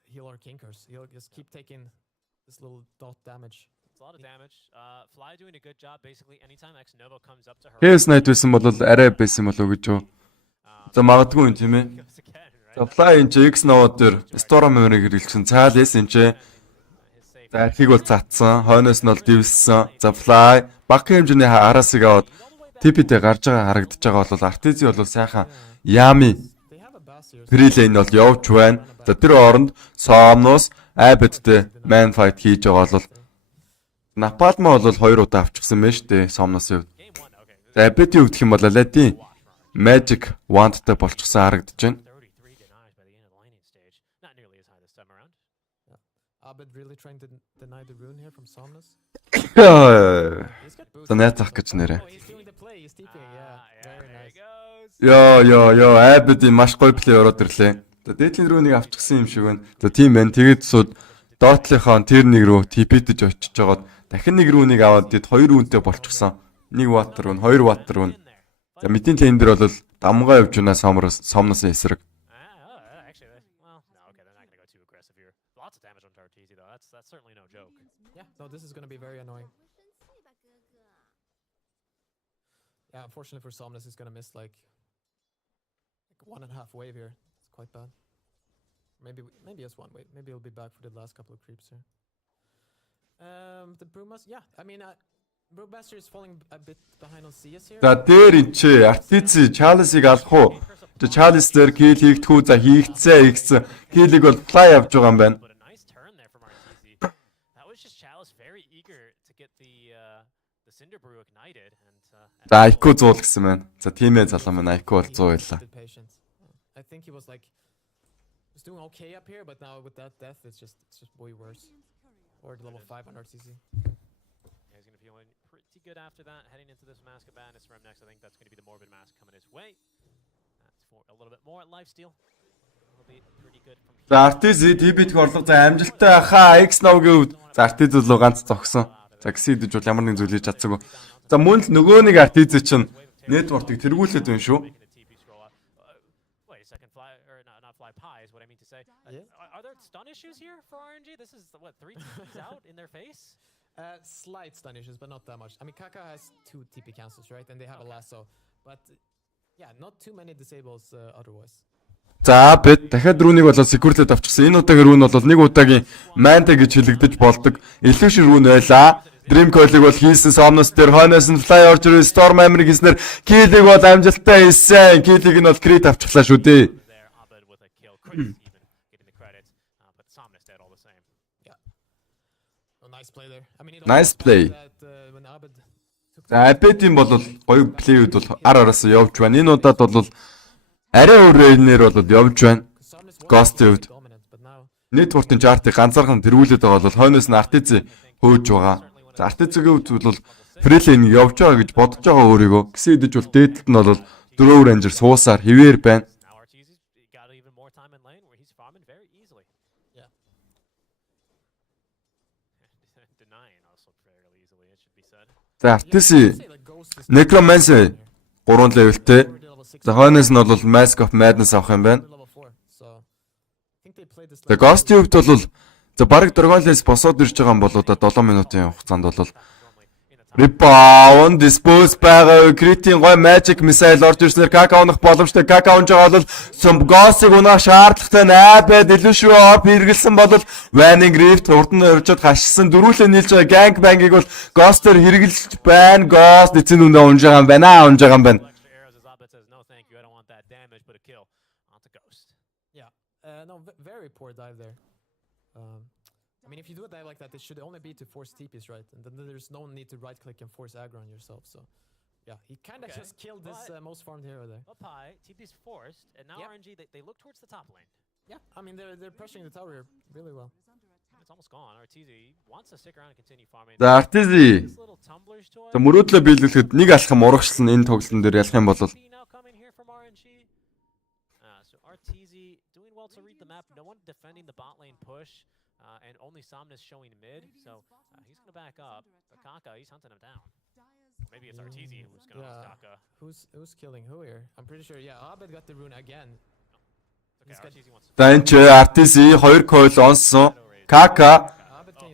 he'll arcane curse. He'll just keep taking this little dot damage. It's a lot of damage. Fly doing a good job basically anytime X Nova comes up to her. Case Knight байсан бол арай байсан болов гэж юу. За магадгүй юм тийм ээ. За Fly энэ X Nova дээр Storm Memory-г хэрэглэсэн. Цаалээс энэ ч за архийг бол цатсан. Хойноос нь бол дивсэн. За Fly багахан хэмжээний араасыг аваад TP-тэй гарч байгаа харагдаж байгаа бол Artezi бол сайхан Yami Free lane бол явж байна. За тэр оронд Somnus Abed-тэй man fight хийж байгаа бол Napalm бол 2 удаа авчихсан байна шүү дээ Somnus-ийн хувьд. За Abed-ийн хувьд гэх юм бол Aladdin Magic Wand-тай болчихсон харагдаж байна. Abed really trying to deny the rune here from Somnus. За найзах гэж нэрээ. He's doing the play. He's TPing. Yeah. Very nice. Йоо Abed маш гоё плей ороод ирлээ. За дээдлийн рүүнийг авчихсан юм шиг байна. За тийм байна. Тэгээд сууд Dot-ийн тэр нэг рүү TP-дэж очиж жагаад дахин нэг рүүнийг аваад дид 2 рүүнтэй болчихсон. 1 watt руу, 2 watt руу. За мэдийн лейн дээр бол дамгаа явж байна Somnus-ийн эсрэг. That's certainly no joke. Yeah, no, this is going to be very annoying. Yeah, unfortunately for Somnus, he's going to miss like 1.5 wave here. It's quite bad. Maybe just 1 wave. Maybe he'll be back for the last couple of creeps here. The Brewmaster, yeah, I mean, Brewmaster is falling a bit behind on CS here. За дээр энэ ч Artezi Charles-ыг алах уу? Charles дээр kill хийгдэхүү за хийгдсэн. Kill-ыг бол Fly авч байгаа юм байна. За IQ 100 гэсэн байна. За тийм ээ залуу маань IQ бол 100 байлаа. I think he was doing okay up here, but now with that death, it's just way worse. Or the level 5 on RTC. Yeah, he's going to be feeling pretty good after that. Heading into this Mask of Madness from next, I think that's going to be the Morbid Mask coming his way. That's for a little bit more lifesteal. It'll be pretty good from here. За Artezi TP-д орлого за амжилттай хаа X Now-гийн хувьд за Artezi бол ганц зогсон. За Xseed-ж бол ямар нэг зүйл хийж чадсаггүй. За мөн л нөгөө нэг Artezi чинь network-ыг тэргүүлээд байна шүү. Are there stun issues here for RNG? This is what 3 TPs out in their face? Slight stun issues, but not that much. I mean, Kaka has 2 TP cancels, right? And they have a lasso. But yeah, not too many disables otherwise. За Abed дахиад рүүнийг болоо security-д авчихсан. Энэ удаагийн рүүн бол нэг удаагийн Manta гэж хэлэгдэж болдог. Illusion рүүн байлаа. Dream Coil-ыг бол хийсэн Somnus дээр хойноос нь Fly орж ирээ Storm Memory хийснээр Kill-ыг бол амжилттай хийсэн. Kill-ыг нь бол crit авчихлаа шүү дээ. Nice play. За Abed-ийн бол гоё плейуд бол араас явж байна. Энэ удаад бол арай өөр рейнээр бол явж байна. Ghost-ийн хувьд network-ийн chart-ыг ганцаархан тэргүүлээд байгаа бол хойноос нь Artezi хөөж байгаа. За Artezi-ийн хувьд бол free lane явж байгаа гэж бодож байгаа өөрийгөө. Xseed-ж бол дээдлэлт нь бол 4 ranger суусаар хിവэр байна. За Artezi Necromancer 3 levelтэй. За хойноос нь бол Mask of Madness авах юм байна. За Ghost-ийн хувьд бол за баг Dragon Lance босоод ирж байгаа юм болоо да 7 минутын хугацаанд бол Rebound dispose байгаа критийн гой magic missile орж ирснээр Кака унах боломжтой. Кака унж байгаа бол Госыг унах шаардлагатай найбад илүү шүү орп хэрэгэлсэн бол Vanning Rift урд нь оржод хашсан дөрүүлээ нийлж байгаа gang bang-ыг бол Ghost-ээр хэрэгэлж байна. Ghost эцэн үндэ унж байгаа юм байна. Унж байгаа юм байна. Yeah, no, very poor dive there. I mean, if you do a dive like that, it should only be to force TPs, right? And then there's no need to right-click and force aggro on yourself. So, yeah, he kind of just killed this most farmed hero there. Up high, TP's forced, and now RNG, they look towards the top lane. Yeah, I mean, they're pressuring the tower here really well. It's almost gone. RTZ wants to stick around and continue farming. За RTZ. За мөрөөдлөө биелүүлэхэд нэг алхам урагшлан энэ тоглолтын дээр ялах юм бол So RTZ doing well to read the map. No one defending the bot lane push. And only Somnus showing mid, so he's going to back up. But Kaka, he's hunting him down. Maybe it's RTZ who's going to lose Kaka. Who's killing who here? I'm pretty sure, yeah, Abed got the rune again. За энэ ч RTZ 2 coil онсон. Kaka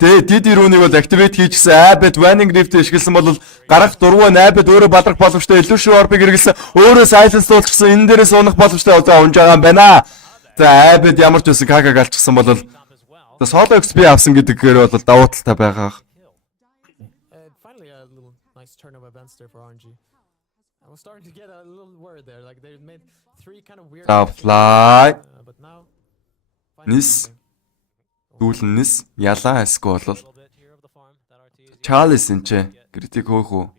дид рүүнийг бол activate хийчихсэн. Abed Vanning Rift ашигласан бол гарах дургуй Abed өөрөө балрах боломжтой. Илүү шүү орбыг хэрэгэлсэн. Өөрөө silence дуулчихсан. Энэ дээрээс унах боломжтой одоо унж байгаа юм байна. За Abed ямар ч үсэн Kaka галчихсан бол the solo XP авсан гэдгээр бол давуу талтай байгаа. Finally a little nice turn of events there for RNG. I was starting to get a little worried there, like they made 3 kind of weird Fly. But now Nis дүүлнэс ялаа эсгүй бол Charles энэ критик хөөх үү?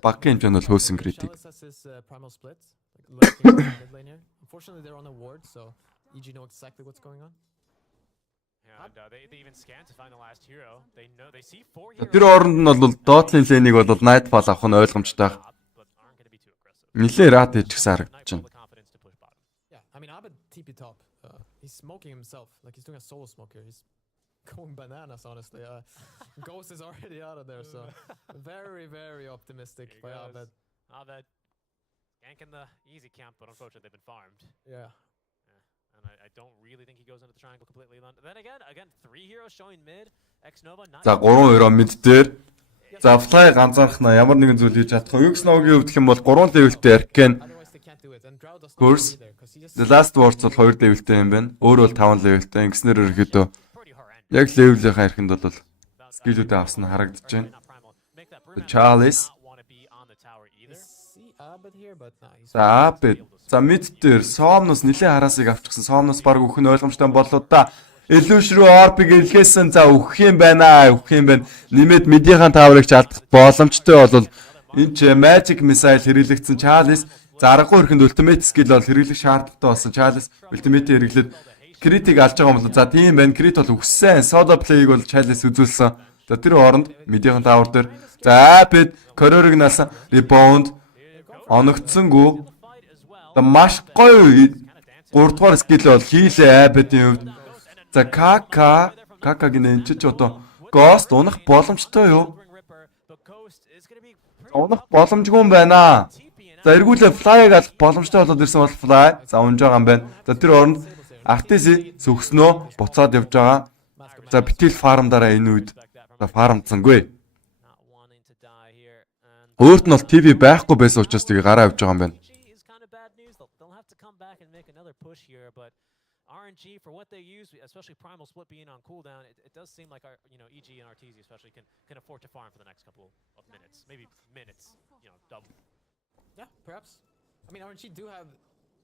Багийн хэмжээнд бол хөөсөн критик. Unfortunately they're on a ward, so EG know exactly what's going on. And they even scan to find the last hero. They know they see 4 heroes. Тэр оронд нь бол Dotling lane-ыг бол Nightfall авах нь ойлгомжтой. Нилээ рат хийчихсэн харагдаж байна. Yeah, I mean Abed TP top. He's smoking himself, like he's doing a solo smoke here. He's going bananas, honestly. Ghost is already out of there, so very optimistic by Abed. Abed ganking the easy camp, but unfortunately they've been farmed. Yeah. And I don't really think he goes into the triangle completely. Then again, 3 heroes showing mid. X-Nova not. За 3 hero mid дээр. За Fly ганцаархнаа ямар нэгэн зүйл хийж чадах. X-Nova-гийн хувьд хэм бол 3 levelтэй Arcane. Course. The last words бол 2 levelтэй юм байна. Өөр бол 5 levelтэй. Ингэснээр ерөөхдөө яг level-ийнхаа хэрхэнд бол skill-үүдээ авсан харагдаж байна. Charles. За Abed. За mid дээр Somnus нэлээд хараасыг авчихсан. Somnus баг өгөх нь ойлгомжтой болоо да. Илүүш рүү орбыг илгээсэн. За өгөх юм байна. Нэмээд мидийнхэн таврыг ч алдах боломжтой бол энэ ч magic missile хэрэглэгдсэн Charles. За аргагүй хэрхэнд ultimate skill бол хэрэглэх шаардлагатай болсон. Charles ultimate хэрэглээд критик алж байгаа юм бол за тийм байна. Крит бол өгсөн. Solo play-ыг бол Charles үзүүлсэн. За тэр хооронд мидийнхэн тавр дээр за Abed corridor-ыг наасан. Rebound оногдсонгүй. Маш гоё 3 дугаар скил бол хийлээ Abed-ийн хувьд. За Kaka-гийн энэ ч одоо Ghost унах боломжтой юу? Унах боломжгүй юм байна. За эргүүлээ Fly-ыг алах боломжтой болоод ирсэн бол Fly. За унж байгаа юм байна. За тэр оронд RTZ зөвхснөө буцаад явж байгаа. За битэл фармдаараа энэ үед фармцсангүй. Өөрт нь бол TV байхгүй байсан учраас тэгээ гараа явж байгаа юм байна. Push here, but RNG for what they use, especially Primal Split being on cooldown, it does seem like our, EG and RTZ especially can afford to farm for the next couple of minutes, maybe minutes, double. Yeah, perhaps. I mean, RNG do have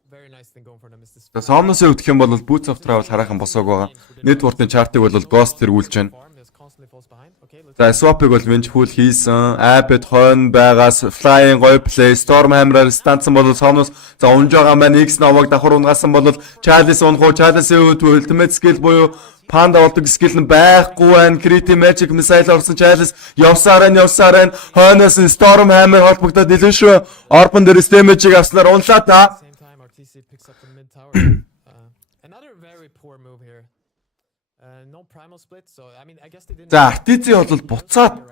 very nice thing going for them is this. За Somnus-ийг үтгэх юм бол Boots of Travel хараахан босоог байгаа. Network-ийн chart-ыг бол Ghost тэргүүлж байна. За swap-ыг бол Vengeful хийсэн. Abed хойно байгаас Flying гоё play, Stormhammer-аар станцсан бол Somnus за унж байгаа юм байна. X-Nova-г давхар унгасан бол Charles унах уу? Charles-ийн ultimate skill буюу Panda болдог skill нь байхгүй байна. Crit magic missile орсон Charles явсаар нь хойноос Stormhammer холбогдоод илүү шүү. Orban дээр damage-ийг авснаар унлаа та. Picks up the mid tower. Another very poor move here. No primal split, so I mean I guess they didn't. За RTZ бол буцаад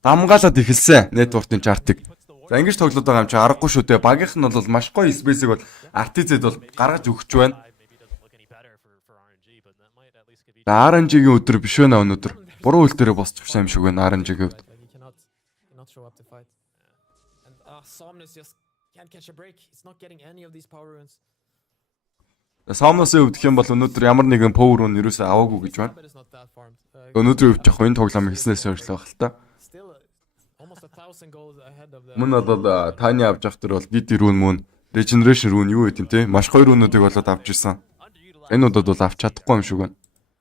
дамгаалаад эхэлсэн network-ийн chart-ыг. За ингэж тоглоод байгаа юм чи аргагүй шүү дээ. Багийнх нь бол маш гоё space-ийг бол RTZ-д бол гаргаж өгч байна. RNG-гийн өдөр биш вэ өнөөдөр? Буруу үйл дээрээ босчихсан юм шиг байна RNG-гийн хувьд. cannot show up to fight. And Somnus just can't catch a break. He's not getting any of these power runes. Somnus-ыг өвдөх юм бол өнөөдөр ямар нэгэн power rune юусаа аваагүй гэж байна. But it's not that farmed. Өнөөдөр өвдөх энэ тоглоом хийснээс хойшлоо хэл та. Still almost 1,000 goals ahead of the. Мөн бол таны авч явах төр бол DD rune мөн regeneration rune юу гэдэг юм те. Маш гоё рунуудыг болоод авч ирсэн. Энэ удаад бол авч чадахгүй юм шиг байна.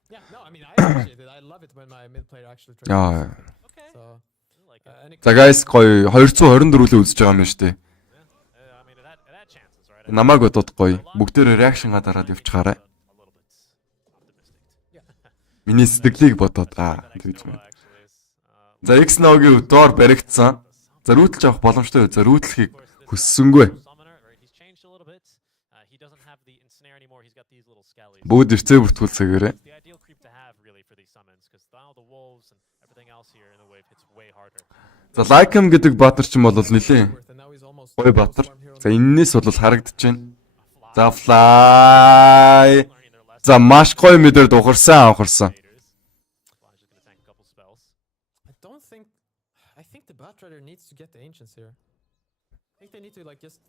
Yeah, no, I mean I appreciate it. I love it when my mid player actually tries. Яа. So За guys гоё 224-өө үзэж байгаа юм шүү дээ. Намайг бодохгүй. Бүгдээр реакшнга дараад явчихаарай. Миний сэтгэлийг бодоод тэгж байна. За X-Nog-ийн доор баригдсан. За рүүтэлж авах боломжтой. За рүүтлэхийг хүссэнгүй. Бүгд ирцээ бүртгүүлсэгээрээ. За Лайкам гэдэг баатар ч юм бол нэлээ гоё баатар. За энэнээс бол харагдаж байна. За Fly. За маш гоё мэдэр духарсан анхарсан. I think the Batrider needs to get the ancients here. I think they need to like just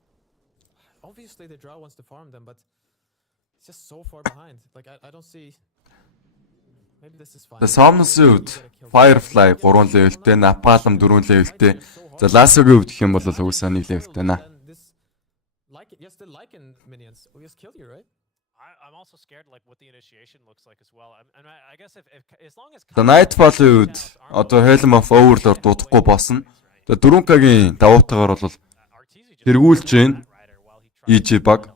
obviously the draw wants to farm them, but it's just so far behind. Like I don't see. Maybe this is fine. The Somnus-үүд Firefly 3 levelтэй, Napalm 4 levelтэй. За Lasso-гийн хувьд гэх юм бол угсаа 1 levelтэй наа. You're still liking minions. We just killed you, right? I'm also scared like what the initiation looks like as well. And I guess if as long as The Nightfall-үүд одоо Helm of Overlord дуудахгүй босно. За 4K-гийн даваатайгаар бол тэргүүлж гин EG баг.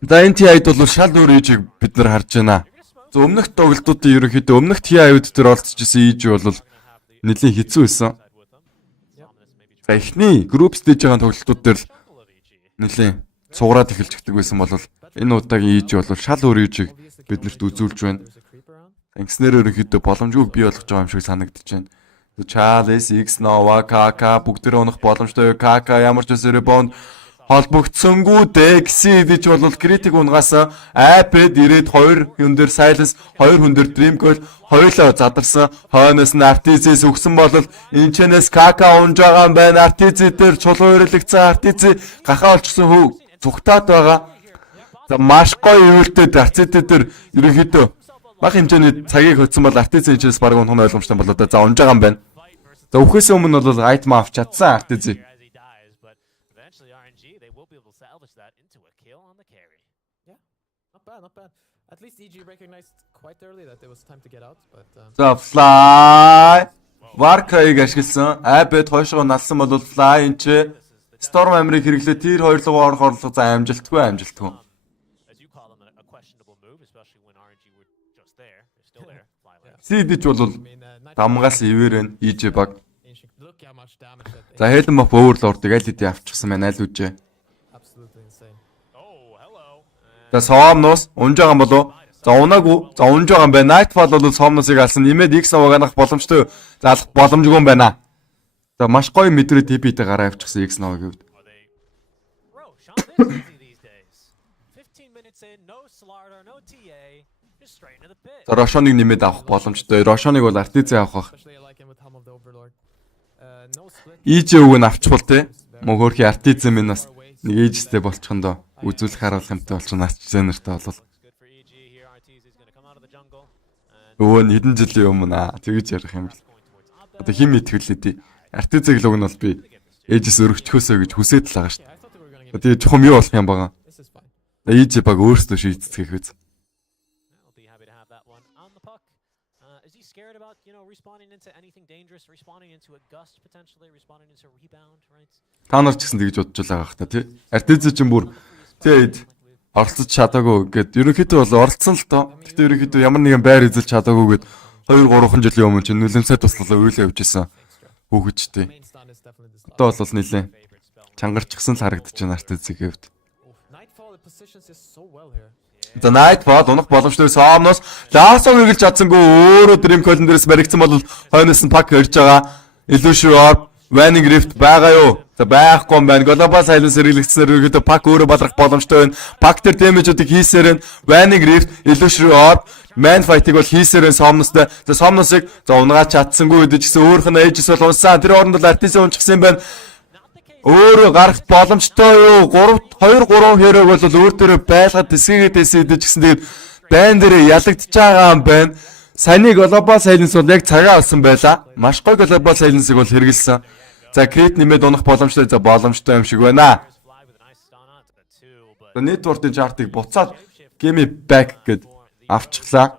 За энэ TI-д бол шал өөр EG-г бид нар харж байна. За өмнөх тоглолтуудын ерөнхийдөө өмнөх TI-үүд төр олцчихсан EG бол нэлийн хэцүү байсан. За эхний group stage байгаа тоглолтууд дээр л нэлийн сугараад эхэлж өгдөг байсан бол энэ удаагийн EG бол шал өөр EG-г биднэрт үзүүлж байна. Ингэснээр ерөнхийдөө боломжгүй бий болгож байгаа юм шиг санагдаж байна. Charles, X-Nova, KK бүгдээ унах боломжтой. KK ямар ч үсээр бонд холбогдсонгүй Dexi гэж бол критик унгаас iPad ирээд 2 хүн дээр Silence, 2 хүн дээр Dreamcoil хоёулаа задарсан. Хойноос нь Artiz-с өгсөн бол энэ чэнэс KK унж байгаа юм байна. Artiz дээр чулуу өрөлгцэн Artiz гахаа олчихсон хөө зүгтаад байгаа. За маш гоё өвөлтэй Artiz дээр ерөнхийдөө бага хэмжээний цагийг хөдсөн бол Artiz энэчээс баг унах нь ойлгомжтой болоо да. За унж байгаа юм байна. За өхөөс өмнө бол item авч чадсан Artiz. Not bad. At least EG recognized quite early that it was time to get out, but За Fly Warcry-г ашигласан. iPad хойшоо налсан бол Fly энэ ч Storm амрыг хэрэглээ тэр хоёр руу орох орлого за амжилтгүй. Сидж бол дамгаас ивэрэн EG баг. За Helm of Overlord-ыг аль хэдийн авчихсан байна аль үжээ. За Somnus унж байгаа юм болов? За унаагүй. За унж байгаа юм байна. Nightfall бол Somnus-ыг алсан. Нэмээд X-Nova ганах боломжтой. Залах боломжгүй юм байна. За маш гоё мэдрээ TP-тэй гараа авчихсан X-Nova гэвд. За Рошоныг нэмээд авах боломжтой. Рошоныг бол Artiz авах. EG үг нь авчихвал те. Мөнхөрхи Artiz минь бас нэг ээжтэй болчихно доо. Үзүүлэх харуулах юмтай болчихно ач зэнэртэй болол. Өвөө хэдэн жилийн өмнө тэгэж ярих юм бэл. Одоо хим итгэлээ тий. Artiz-ийг л уг нь бол би ээжээс өргөчхөөсөө гэж хүсээд л байгаа шүү дээ. Тэгээ чухам юу болох юм байгаа. EG баг өөрсдөө шийдцгэх үз. Та нар ч гэсэн тэгж бодож байгаа хта тий. Artiz ч юм бүр тэгээд оролцож чадаагүй гэд ерөнхийдөө бол оролцсон л доо. Гэтэ ерөнхийдөө ямар нэгэн байр эзэлж чадаагүй гэд 2-3 жилийн өмнө чинь нүлэмсэд туслалаа үйлээ явж исэн хүүхэдтэй. Одоо бол нэлээ чангарчихсан л харагдаж байна Artiz-ийн хэвд. За Nightfall унах боломжтой Somnus Lasso-г эргэлж чадсангүй өөрөө Dreamcoil дээрээс баригдсан бол хойноос нь пак ирж байгаа. Illusion Orb, Vanning Rift байгаа юу? За байхгүй юм байна. Global Silence хэрэглэгдсээр ерөөдөө пак өөрөө балрах боломжтой байна. Пак дээр дэмэжүүдийг хийсээр нь Vanning Rift, Illusion Orb, Man fight-ыг бол хийсээрэн Somnosтой. За Somnosыг за унгаад чадсангүй гэдэг гэсэн өөрх нь Aegis бол унсан. Тэр оронд бол Artis унчихсан юм байна. Өөрөө гарах боломжтой юу? 2-3 хэрэг бол өөр төрөө байлгаад тэсгээд тэсээд гэсэн тэгээд байн дээр ялагдчихж байгаа юм байна. Саяны Global Silence бол яг цагаа авсан байла. Маш гоё Global Silence-ыг бол хэрэгэлсэн. За крит нэмээд унах боломжтой за боломжтой юм шиг байна. Network-ийн chart-ыг буцаад Give me back гэд авчихлаа.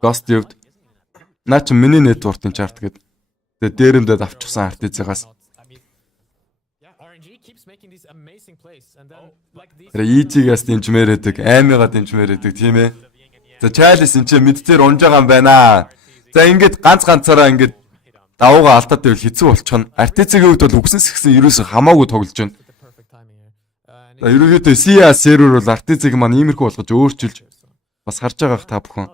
Ghost явд. Наа чи миний network-ийн chart гэд. Тэгээ дээрэмдэд авчихсан Artis-аас. Тэр EG-гээс дэмжмээр байдаг, Amy-га дэмжмээр байдаг тийм ээ. За Chalice энэ чинь мэд дээр унж байгаа юм байна. За ингээд ганцаараа ингээд давууга алдаад байвал хэцүү болчихно. Artis-ийн хувьд бол үгснээс ихсэн ерөөсө хамаагүй тоглож байна. За ерөөдөө CA сервер бол Artis-ийг маань иймэрхүү болгож өөрчилж бас харж байгаах та бүхэн.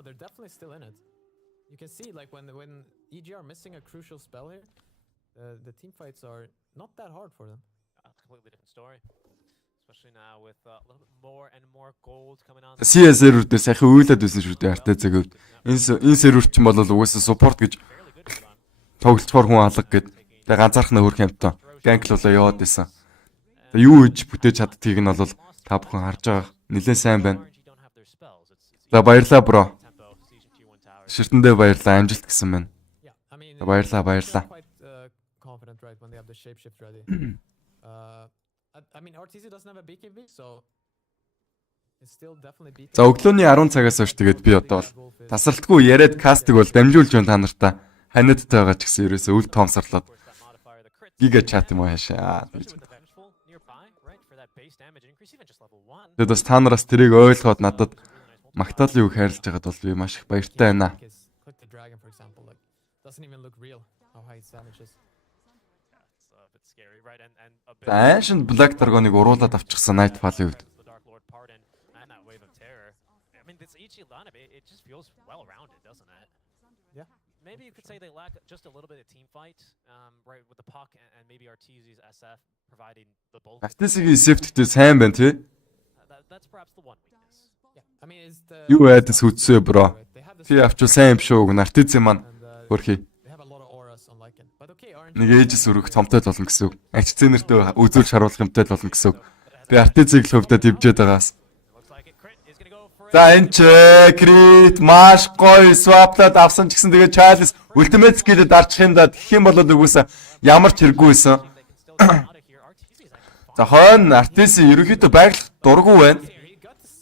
CA сервер дээр сайхан үйлээд байсан шүү дээ Artis-ийг хувьд. Энэ сервер ч юм бол угаасаа support гэж тоглолцохоор хүн алга гэд. Тэгээ ганцаархнаа хөрх юмтай ганклуулаа яваад байсан. Юу гэж бүтээж чаддгийг нь бол та бүхэн харж байгаа. Нилээн сайн байна. За баярлаа бро. Ширтэндээ баярлаа. Амжилт гэсэн байна. За баярлаа. За өглөөний 10 цагаас хойш тэгээд би одоо бол тасралтгүй яриад кастыг бол дамжуулж байна та нартай. Ханиадтай байгаа ч гэсэн ерөөсөө үл тоомсорлоод гига чат юм аашаа. Тэгээд бас та нараас тэрийг ойлгоод надад магтаалын үг хайрлаж байгаад бол би маш их баяртай байна. Ancient Black Dragon-ыг уруулаад авчихсан Nightfall-ийн үед. Maybe you could say they lack just a little bit of team fight, right, with the puck and maybe Arteezy's SF providing the bulk. Arteezyгийн safety-тэй сайн байна тий. That's perhaps the one weakness. Юу айдас үтсээ бро. Тий авчвал сайн юм шүү. Arteezy маань хөрхий. Нэг Aegis өрөх цомтой болно гэсэн үг. Агч цэнэртэй үзүүл шаруулах юмтай болно гэсэн үг. Би Arteezy-г л хөвдөд дивжээд байгаас. За энэ ч крит маш гоё swaplаад авсан ч гэсэн тэгээ Chalice ultimate skill-д дарчих юм да гэх юм бол үгүйсэн ямар ч хэрэггүйсэн. За хойно Arteezy ерөнхийдөө байглах дургүй байна.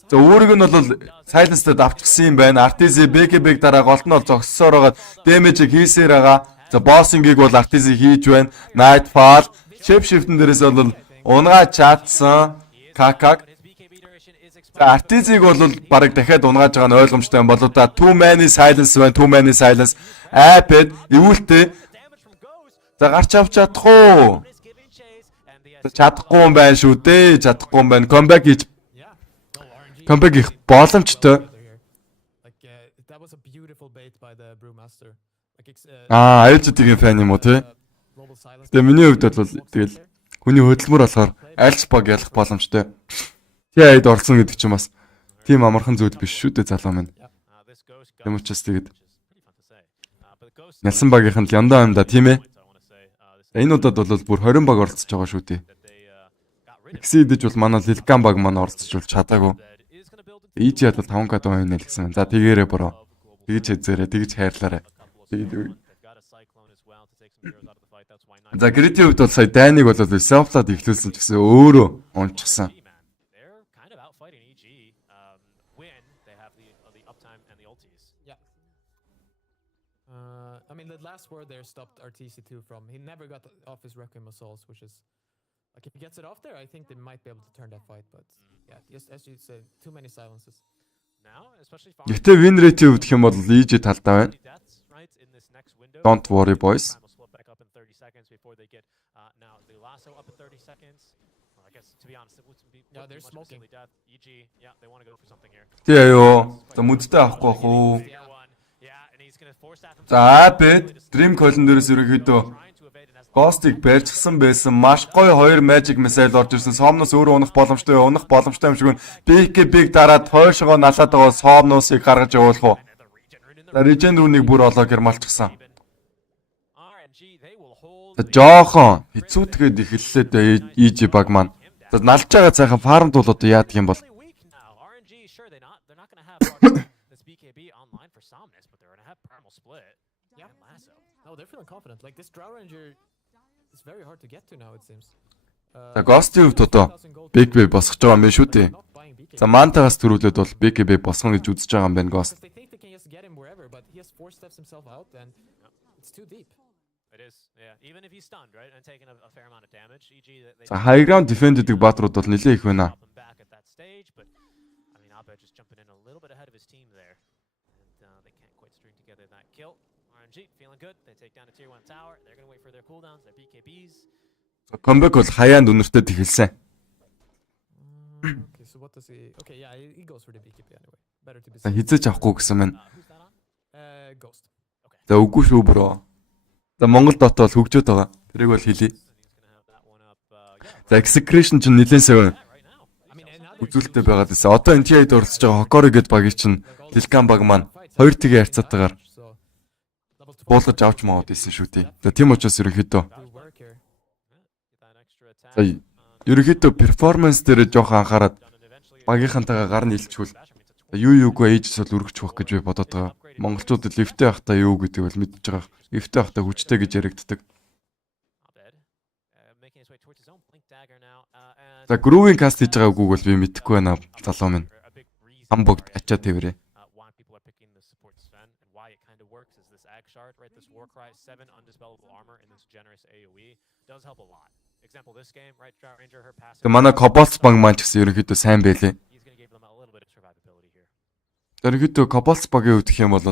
За өөрөг нь бол Silence-д авчихсан юм байна. Arteezy BKB-г дараа голд нь бол зогссоор байгаа damage-ийг хийсээр байгаа. За bossing-ийг бол Arteezy хийж байна. Nightfall shape-shift-н дээрээс бол унгаа чаатсан какак. Arteezy-г бол бараг дахиад унгааж байгаа нь ойлгомжтой юм болоо да. 2 man silence байна. 2 man silence. Апэд эвүүлтэй. За гарч авч чадах уу? Чадахгүй юм байна шүү дээ. Чадахгүй юм байна. Comeback хийж. Comeback их боломжтой. Айлждгийн фан юм уу те? Тэгээ миний хувьд бол тэгэл хүний хөдөлмөр болохоор айлч баг ялах боломжтой. Тэд орсон гэдэг чинь бас тийм амархан зүйл биш шүү дээ залуу минь. Юм учраас тэгээд Nelson багийнх нь яндаа юм да тийм ээ. Энэ удаад бол бүр 20 баг оролцож байгаа шүү дээ. Exceed-ж бол манай Lilgan баг маань оролцож бол чадаагүй. EG бол 5k хувь нэлгсэн. За тэгээрээ бороо. Тэгж хэзээрээ тэгж хайрлаарай. За Grit-ийн хувьд бол сая Дайныг бол self-lad ихлүүлсэн ч гэсэн өөрөө унчихсан. I mean, the last word there stopped RTC2 from. He never got off his Requiem Assaults, which is like if he gets it off there, I think they might be able to turn that fight. But yeah, just as you said, too many silences. Гэтэ win rate-ийн хувьд хэм бол EG талдаа байна. Don't worry boys. Тэгээ ёо. За мүдтэй авахгүй бах уу? За апэд Dream Colon дээрээс ерөөхдөө Ghost-ыг барьчихсан байсан. Маш гоё 2 Magic Missile орж ирсэн. Somnus өөрөө унах боломжтой юм шиг байна. BKB-г дараад хойшоо налаад байгаа Somnus-ыг гаргаж явуулах уу? За Regen рүүнийг бүр олоо гэрмалчихсан. Жохон хэцүүтгээд эхэллээ дээ EG баг маань. За налж байгаа цайхан фармд бол одоо яадаг юм бол? No, they're feeling confident. Like this Drow Ranger is very hard to get to now, it seems. За Ghost-ийн хувьд одоо BKB босгож байгаа юм байна шүү дээ. За Manta-гаас төрүүлээд бол BKB босгоно гэж үзэж байгаа юм байна Ghost. They think they can just get him wherever, but he has 4 steps himself out and it's too deep. It is, yeah. Even if he's stunned, right, and taking a fair amount of damage, EG they За high ground defend гэдэг баатрууд бол нэлээ их байна. back at that stage, but I mean, Abed just jumping in a little bit ahead of his team there, and they can't quite string together that kill. RNG feeling good. They take down a tier 1 tower. They're going to wait for their cooldowns, their BKBs. Comeback бол хаяанд үнэртэй эхэлсэн. Okay, so what does he? Okay, yeah, he goes for the BKB anyway. Better to be. За хизэж авахгүй гэсэн мэн. Ghost. За үгүй шүү бро. За Монгол дот бол хөгжөөд байгаа. Тэрийг бол хэлье. За execution чинь нэлээд сайн үзүүлэлттэй байгаад байсан. Одоо NTI-д оролцож байгаа Hokori гэдэг багийг чинь Lilkan баг маань 2 тгээ харьцаатаагаар буулгаж авч маад исэн шүү дээ. За тийм учраас ерөнхийдөө ерөнхийдөө перформанс дээр жоохон анхаарад багийнхантайгаа гар нийлчихвэл юугүй ээжс бол өргөж байх гэж би бодоод байгаа. Монголчуудад лифтэй байхдаа юу гэдэг бол мэдж байгаа. Лифтэй байхдаа хүчтэй гэж яригддаг. За grooving cast хийж байгаа үгүйг бол би мэдэхгүй байна залуу минь. Хамбогд ачаа тэрвэрээ. Тэ манай Cobalt баг маань ч гэсэн ерөнхийдөө сайн байлээ. Ерөнхийдөө Cobalt багийн хувьд гэх юм бол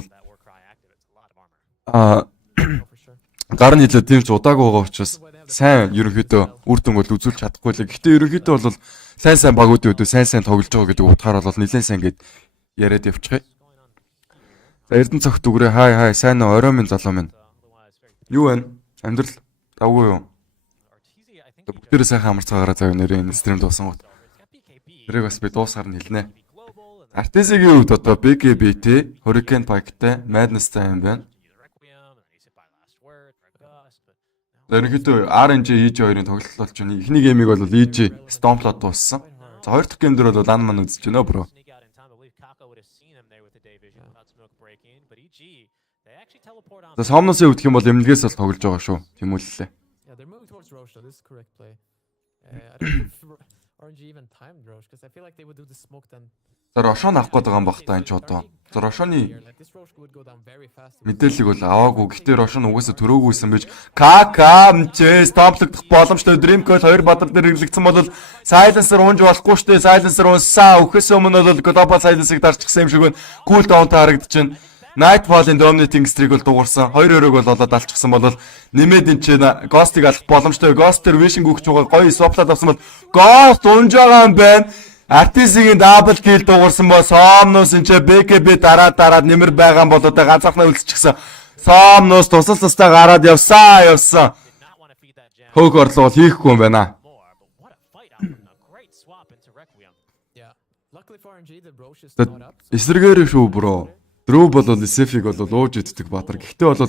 гар нийлээд тийм ч удаагүй байгаа учраас сайн ерөнхийдөө үр дүн бол үзүүлж чадахгүй лээ. Гэхдээ ерөнхийдөө бол сайн багуудын өдөө сайн тоглож байгаа гэдэг утгаар бол нэлээд сайн гэд яриад явчихъя. За Эрдэнэ цогт үгрээ хай сайн орой минь залуу минь. Юу вэ? Амьдрал давгүй юу? Бүгдээрээ сайхан амарцгаагаараа зав нэрээ энэ стрим дуусан гот. Тэрийг бас би дуусгаар нь хэлнэ. Artesian-ийн хувьд одоо BKB-тэй, Hurricane Pike-тэй, Madness-тай юм байна. Ерөнхийдөө RNG EG2-ын тоглолт болж байна. Эхний геймийг бол EG Stomp-лоод дууссан. За хоёр дахь гейм дээр бол Ан маань үзэж байна бро. За Somnus-ийн хувьд гэх юм бол эмнэлгээс бол тоглож байгаа шүү. Тэмүүллээ. This is correct play. I don't know if RNG even timed Roche because I feel like they would do the smoke then. За Рошон авах гээд байгаа юм бах та энэ ч одоо. За Рошоны мэдээллийг бол аваагүй. Гэхдээ Рошон угаасаа төрөөгүйсэн байж ККМЧ стомплогдох боломжтой Dreamcall 2 бадар дээр хэрэглэгдсэн бол Silencer унж болохгүй штэ. Silencer унсаа. Өхөөс өмнө бол Global Silencer-ыг дарчихсан юм шиг байна. Cool down-тай харагдчихэв. Nightfall-ийн dominating streak бол дуурсан. 2-2-ыг бол олоод алчихсан бол нэмээд энэ чинь Ghost-ыг алах боломжтой. Ghost-ээр wishing өгч байгаа гоё swap-лаад авсан бол Ghost унж байгаа юм байна. Artesian-ийн double kill дуурсан бол Somnus энэ чинь BKB дараад нэмэр байгаа юм бол одоо ганцаархнаа үлсчихсэн. Somnus тусалстай гараад явсан. Хөөх орлого бол хийхгүй юм байна. Эсрэгээр шүү бро. Дрүү бол SF-ийг бол ууж иддэг баатар. Гэхдээ бол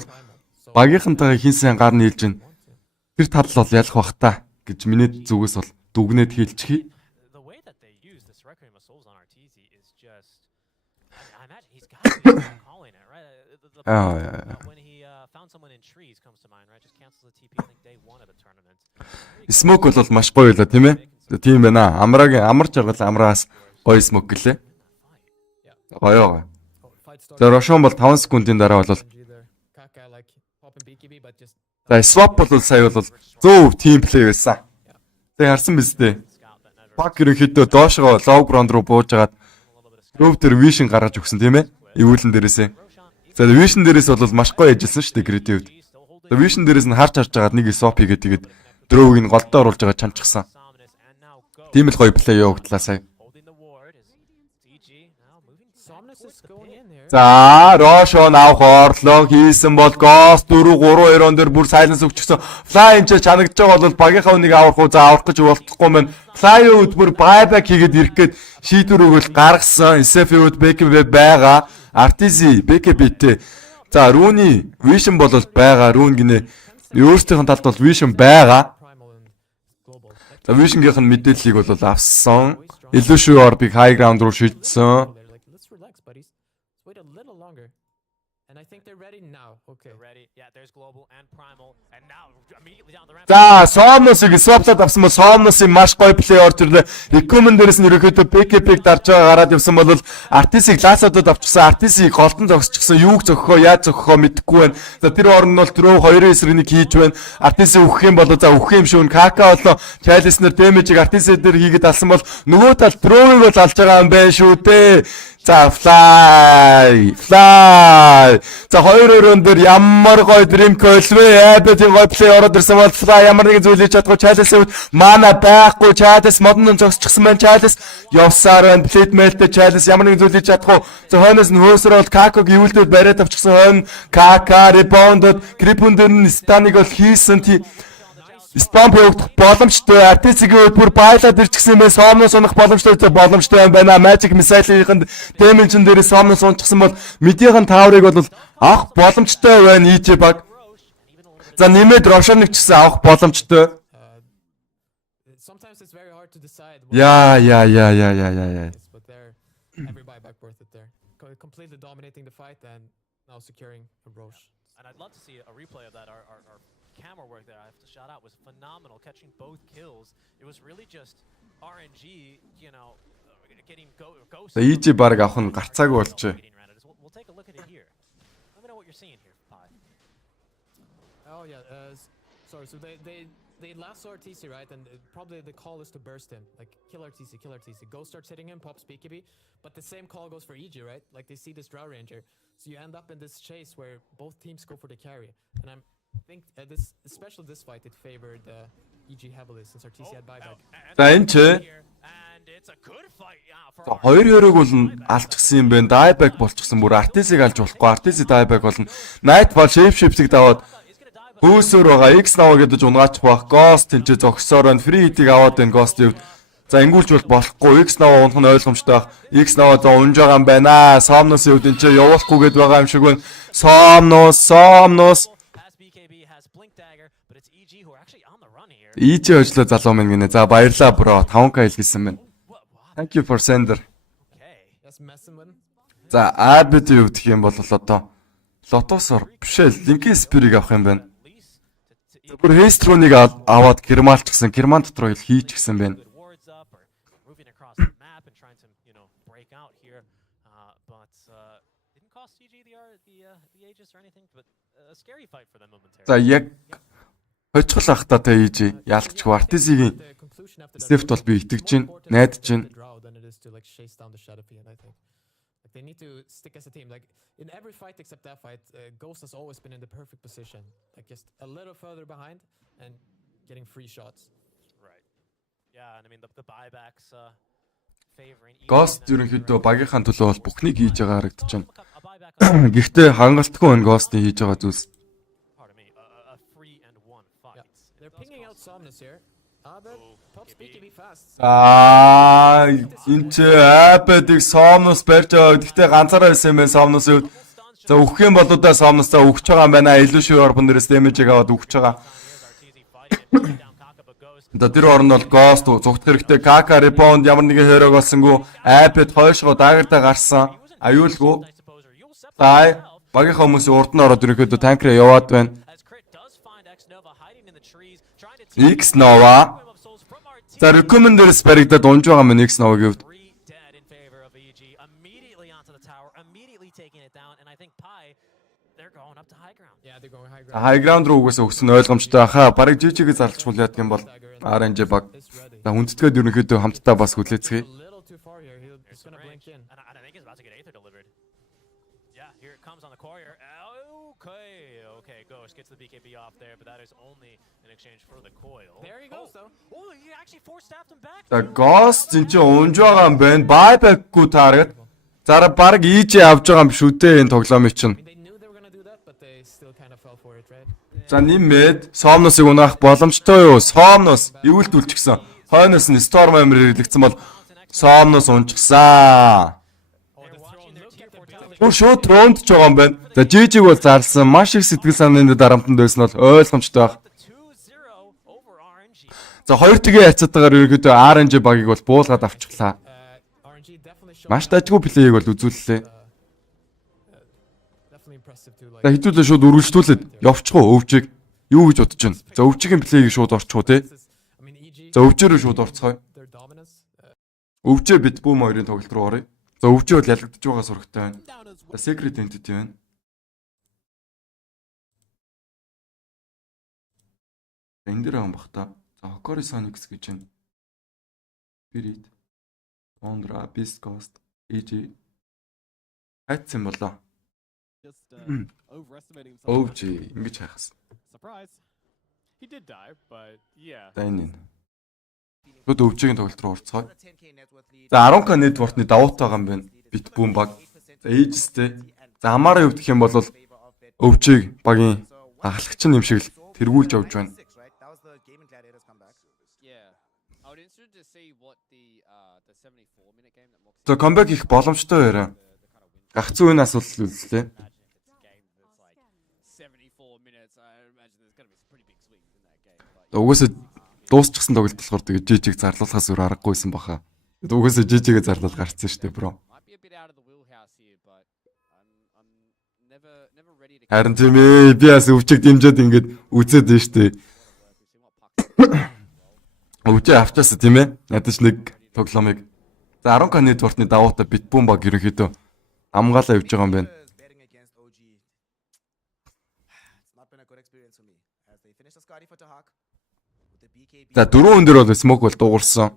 багийнхантайгаа хин сайн гар нийлж гин. Тэр тал бол ялах бах та гэж миний зүгээс бол дүгнээд хэлчихье. Smoke бол маш гоё байлаа тийм ээ. Тийм байна. Амарч аргал амраас гоё smoke гэлээ. Гоё. За Рошон бол 5 секундын дараа бол за swap бол сая бол зөв team play байсан. Тэг харсан биз дээ. Пак ерөнхийдөө доошоо low ground руу бууж агаад roof дээр vision гаргаж өгсөн тийм ээ. Эвүүлэн дээрээсээ. За vision дээрээс бол маш гоё ажилласан шүү дээ creative-д. За vision дээрээс нь харж агаад нэг swap хийгээд тэгээд drove-ыг нь голдоо оруулж байгаа чанчсан. Тийм л гоё play явагдлаа сая. За, Рошон авах орлого хийсэн бол Ghost 4-3-2 дээр бүр silence өгчихсөн. Fly энэ чанагдж байгаа бол багийнхаа үнийг авах уу? За, авах гэж болохгүй мэн. Fly үүд бүр buyback хийгээд ирэх гээд шийдвэр өгөл гаргасан. SF үүд BKB байгаа. Artizi BKB-тэй. За, Rune Vision бол байгаа. Rune гинэ. Өөрсдийнх нь талд бол Vision байгаа. За, Vision-гийнх нь мэдээллийг бол авсан. Илүү шүү орбыг high ground руу шийдсэн. За, Somnos-ыг swap-лаад авсан бол Somnos-ийн маш гоё плей орж ирлээ. Recommend дээрээс нь ерөөхдөө PKP-г дарж байгаа гараад явсан бол Artis-ыг лаасуудад авчихсан. Artis-ыг голтон зогсчихсан. Юуг зогхоо, яаж зогхоо мэдэхгүй байна. За, тэр орн нь бол Trove 2-9-ийг хийж байна. Artis-ийг үхэх юм бол за үхэх юм шүү. Kaka болоо Chalice-нэр damage-ийг Artis-ээр хийгээд алсан бол нөгөө тал Trove-ыг бол алж байгаа юм байна шүү дээ. За, Fly. За, 2-2 дээр ямар гоё Dream Coil вэ? Abet-ийн гоё плей ороод ирсэн бол Fly ямар нэгэн зүйл хийж чадахгүй. Chalice-д мана байхгүй. Chalice модон зогсчихсан байна. Chalice явсаар байна. Plate mail-тэй Chalice ямар нэгэн зүйл хийж чадахгүй. За, хойноос нь хөөсрөө бол Kako-г ивэлдээд бариад авчихсан. Хойно Kaka rebound-д Gripun дээр нь Stanыг бол хийсэн. Stomp явагдах боломжтой. Artis-ийн бүр байлаад ирчихсэн байх. Somnos унах боломжтой байна. Magic Missile-ийн damage дээрээ Somnos унчихсан бол Midi-ийн Tower-ыг бол авах боломжтой байна. EJ баг. За, нэмээд Roshan-ыг ч гэсэн авах боломжтой. Яа. Completely dominating the fight and now securing a Roche. And I'd love to see a replay of that. Our camera work there, I have to shout out, was phenomenal, catching both kills. It was really just RNG, you know, getting ghosts. EJ баг авах нь гарцаагүй болжээ. We'll take a look at it here. Let me know what you're seeing here, Pi. Oh yeah, sorry. So they last saw RTC, right? And probably the call is to burst him, like kill RTC. Ghost starts hitting him, pops BKB, but the same call goes for EG, right? Like they see this Drow Ranger, so you end up in this chase where both teams go for the carry. And I think especially this fight, it favored EG heavily since RTC had buyback. За, энэ ч 2-2-ыг бол алчихсан юм байна. Dieback болчихсон. Бүр Artis-ыг алж болохгүй. Artis-ийг dieback болно. Nightfall shape-ийг даваад хөөсөр байгаа. X-Nova гэдэг унгаачих байх. Ghost тэнцээ зогсоор байна. Free hit-ийг аваад байна Ghost-ийг. За, ингүүлж бол болохгүй. X-Nova унах нь ойлгомжтой байх. X-Nova за унж байгаа юм байна. Somnos-ийн үед энэ явуулахгүйгээд байгаа юм шиг байна. Somnos. EJ хожлоо залуу минь гинэ. За, баярлаа бро. 5k хэлсэн байна. Thank you for sender. За, Abet-ийн үед гэх юм бол одоо Lotus-ор бишээ Linkin Spear-ыг авах юм байна. Бүр Hestron-ыг аваад Кермалчихсан. Керман дотор хэл хийчихсэн байна. За, яг хожихол ахта та EJ яалтчих Artis-ийн Swift бол би итгэж байна. Найдаж байна. They need to stick as a team. Like in every fight except that fight, Ghost has always been in the perfect position, like just a little further behind and getting free shots. Right. Yeah, and I mean the buybacks favoring. Ghost ерөнхийдөө багийнхаа төлөө бол бүхнийг хийж байгаа харагдаж байна. Гэхдээ хангалтгүй байна Ghost-ийн хийж байгаа зүйлс. Pardon me, a 3-1 fight. Yeah. They're pinging out Somnus here. But pops BKB fast. Энэ ч Abet-ийг Somnos барьж байгаа. Гэхдээ ганцаараа байсан юм байна Somnos үед. За, өгөх юм бол удаа Somnos за өгч байгаа юм байна. Илүү шүү орбон дээрээс damage-ийг аваад өгч байгаа. За, тэр орн бол Ghost зүгт хэрэгтэй. Kaka rebound ямар нэгэн хөрөг олсонгүй. Abet хойшгоо даагартаа гарсан. Аюулгүй. За, багийнхаа хүмүүсийн урд нь ороод ерөнхийдөө танкраа яваад байна. X-Nova. За, recommend дээрээс баригдаад унж байгаа мэн X-Nova-гийн хувьд. High ground руу угаасаа өгсөн ойлгомжтой хаа. Бараг GG-гээ зарлчихвал яадаг юм бол RNG баг. За, хүндэтгээд ерөнхийдөө хамтдаа бас хүлээцгээе. Okay, Ghost gets the BKB off there, but that is only in exchange for the coil. There he goes though. Oh, he actually force stabbed him back. За, Ghost энэ ч унж байгаа юм байна. Buyback-гүй таараад. Зараа баг ийж авч байгаа юм биш үү дээ энэ тоглоомыг чинь. They knew they were gonna do that, but they still kind of fell for it, right? За нэмээд Сомносыг унаах боломжтой юу? Сомнос эвэлдүүлчихсэн. Хойноос нь Storm амир хэрэглэгдсэн бол Сомнос унчихсан. Бүр шууд трондж байгаа юм байна. За GG-г бол зарлсан. Маш их сэтгэл санааны дарамтанд байсан бол ойлгомжтой байх. За хоёр тгийн хацаатаагаар ерөөдөө RNG багийг бол буулгаад авчихлаа. RNG definitely showed Маш дажгүй плейг бол үзүүллээ. definitely impressive too. За хэдүүлээ шууд үргэлжлүүлээд явчихоо өвчийг. Юу гэж бодож байна? За өвчигийн плейгийг шууд орчихоо те. I mean, EG, За өвчөөрөө шууд орцгоё. their dominance. Өвчөө бит бүүм хоёрын тоглолт руу оръё. За өвчөө бол ялагдчих байгаа сурагтай байна. За secret entity байна. Энэ дээр аам бах та. За Hokori Sonics гэж байна. Spirit, Ondra, Beast Ghost, EG. Хайцсан болоо. Just overestimating himself. Өвч ингэж хайхсан. Surprise. He did die, but yeah. За энэ. Шууд өвчгийн тоглолт руу орцгоё. За 10k network-ны давуу таа юм байна. Бит бүүм баг. За Aegis-тэй. За амаараа юу гэх юм бол өвчийг багийн ахлагч юм шиг л тэргүүлж явж байна. За comeback их боломжтой байна. Гагцсан үн асуудал үлдлээ. Угсаа дуусчихсан тоглолт болохоор тэгээ GG-г зарлуулахаас өөр аргагүйсэн баха. Угсаа GG-гээ зарлуул гарцсан шүү дээ, бро. Харин тийм ээ, би бас өвчиг дэмжээд ингэж үзээд байна шүү дээ. Өвчөө авчаасаа тийм ээ. Ядаж нэг тоглоомыг. За 10k network-ны давуу та бит бүүм баг ерөнхийдөө амгаалаа явж байгаа юм байна. За дөрөв хүн дээр бол smoke бол дуурсан.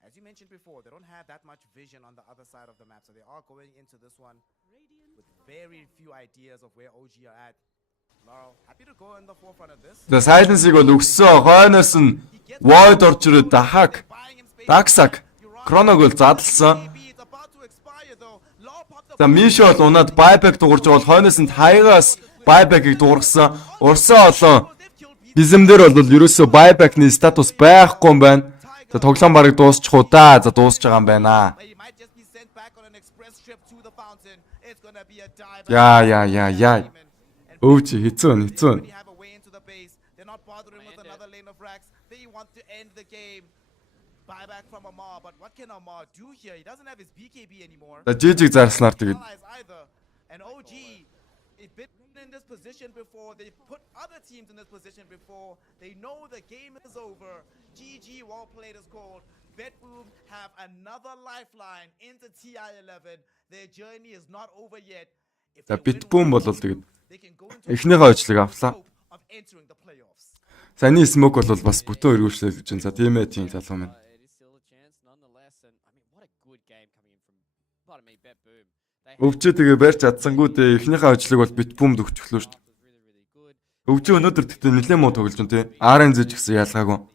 As you mentioned before, they don't have that much vision on the other side of the map, so they are going into this one with very few ideas of where OG are at. Laurel, happy to go in the forefront of this. За silence-ийг бол өгсөн. Хойноос нь void орж ирээд дахаг. Даксак. Кроног бол задлсан. За Мишо бол унаад buyback дуурж байгаа бол хойноос нь хаагаас buyback-ыг дуургасан. Урсаа олоо. Бизэмдэр бол ерөөсөө buyback-ны статус байхгүй юм байна. За тоглоом бараг дуусчих уу да. За дуусч байгаа юм байна. Яа. Өвч хэцүү. За GG-г зарснаар тэгээд in this position before, they put other teams in this position before, they know the game is over. GG, well played is called. Betboom have another lifeline into TI11. Their journey is not over yet. За Betboom бол тэгээд эхнийхээ ажлыг авлаа. Саний smoke бол бас бүтэн өргөжлөл гэж байна. За тийм ээ тийм залуу минь. Өвчөө тэгээ барьж чадсангүү дээ. Эхнийхээ ажлыг бол Betboom өгчихлөө шүү дээ. Өвчөө өнөөдөр тэгтээ нэлээд муу тоглож байна тий. RNG ч гэсэн ялгаагүй.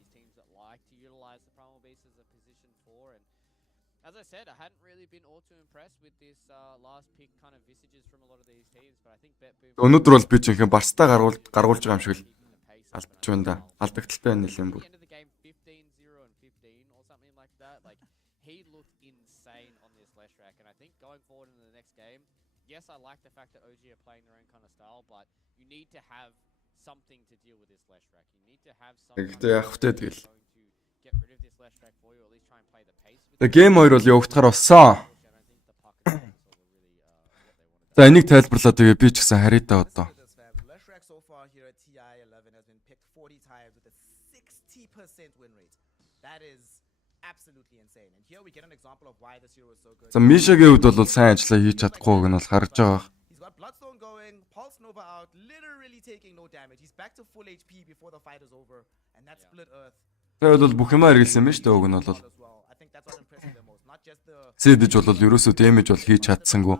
Өнөөдөр бол би чинь барстаа гаргуулж байгаа юм шиг л алдчих байна да. Алдагдaltaй байна нэлээд бүр. Yes, I like the fact that OG are playing their own kind of style, but you need to have something to deal with this flash rack. You need to have something to get rid of this flash rack for you, or at least try and play the pace. The game 2 бол явагдахаар болсон. За энийг тайлбарлаа тэгээ би ч гэсэн харитаа одоо. Flash rack so far here at TI11 has been picked 40 times with a 60% win rate. That is absolutely insane. And here we get an example of why this hero is so good. За Мишагийн хувьд бол сайн ажиллаа хийж чадахгүйг нь бол харж байгаа. He's got Bloodstone going, Pulse Nova out, literally taking no damage. He's back to full HP before the fight is over. And that split earth. Тэгээд бол бүх юмаа хэрэглэсэн юм шүү дээ уг нь бол. Сэдэж бол ерөөсөө damage бол хийж чадсангүй.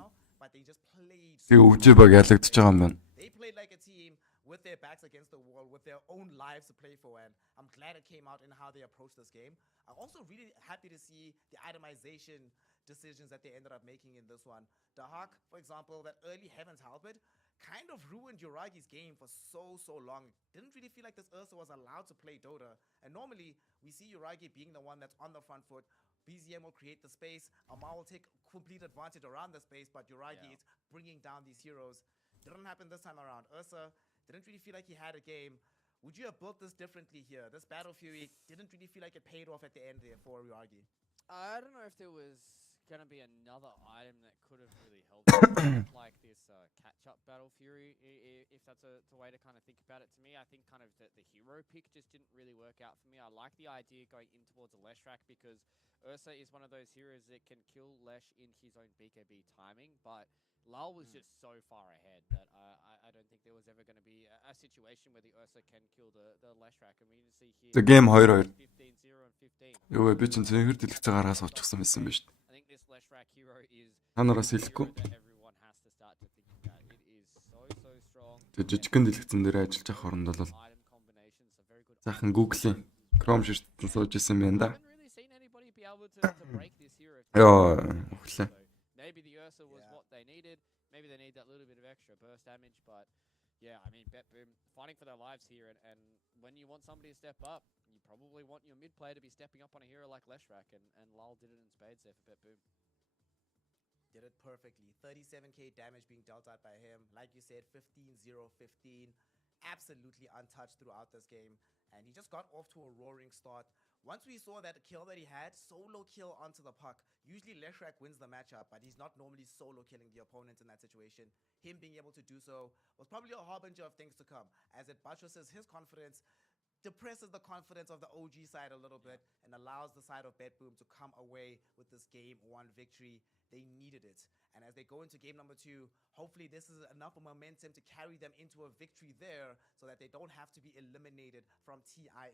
Тэгээ өвжөө баг ялагдчихж байгаа юм байна. They played like a team with their backs against the wall with their own lives to play for, and I'm glad it came out in how they approached this game. I'm also really happy to see the itemization decisions that they ended up making in this one. The Hawk, for example, that early Heaven's Halberd kind of ruined Uragi's game for so long. Didn't really feel like this Ursa was allowed to play Dota. And normally, we see Uragi being the one that's on the front foot. BZM will create the space. Amar will take complete advantage around the space, but Uragi is bringing down these heroes. Didn't happen this time around. Ursa didn't really feel like he had a game. Would you have built this differently here? This Battle Fury didn't really feel like it paid off at the end there for Uragi. I don't know if there was going to be another item that could have really helped like this catch-up Battle Fury, if that's the way to kind of think about it. To me, I think kind of the hero pick just didn't really work out for me. I like the idea going in towards a Leshrac because Ursa is one of those heroes that can kill Lesh in his own BKB timing, but Lal was just so far ahead that I don't think there was ever going to be a situation where the Ursa can kill the Leshrac. And we need to see here. The game 2-2. 15-0 and 15. Юу вэ? Би ч зэнхэр дэлгэцаагаараас очихсан байсан биз дээ. I think this Leshrac hero is Ханараас хэлэхгүй. everyone has to start to think about. It is so strong. Тэг жижигхэн дэлгэцэн дээр ажиллаж авах оронд бол заахан Google-ийн Chrome ширтэн сууж исэн юм да. Яа, өглөө. Maybe the Ursa was what they needed. Maybe they need that little bit of extra burst damage, but yeah, I mean, BetBoom fighting for their lives here, and when you want somebody to step up, you probably want your mid player to be stepping up on a hero like Leshrac, and Lal did it in spades there for BetBoom. Did it perfectly. 37k damage being dealt out by him. Like you said, 15-0, 15. Absolutely untouched throughout this game, and he just got off to a roaring start. Once we saw that kill that he had, solo kill onto the puck. Usually Leshrac wins the matchup, but he's not normally solo killing the opponent in that situation. Him being able to do so was probably a harbinger of things to come, as it buttresses his confidence, depresses the confidence of the OG side a little bit, and allows the side of BetBoom to come away with this game 1 victory. They needed it. And as they go into game number 2, hopefully this is enough momentum to carry them into a victory there so that they don't have to be eliminated from TI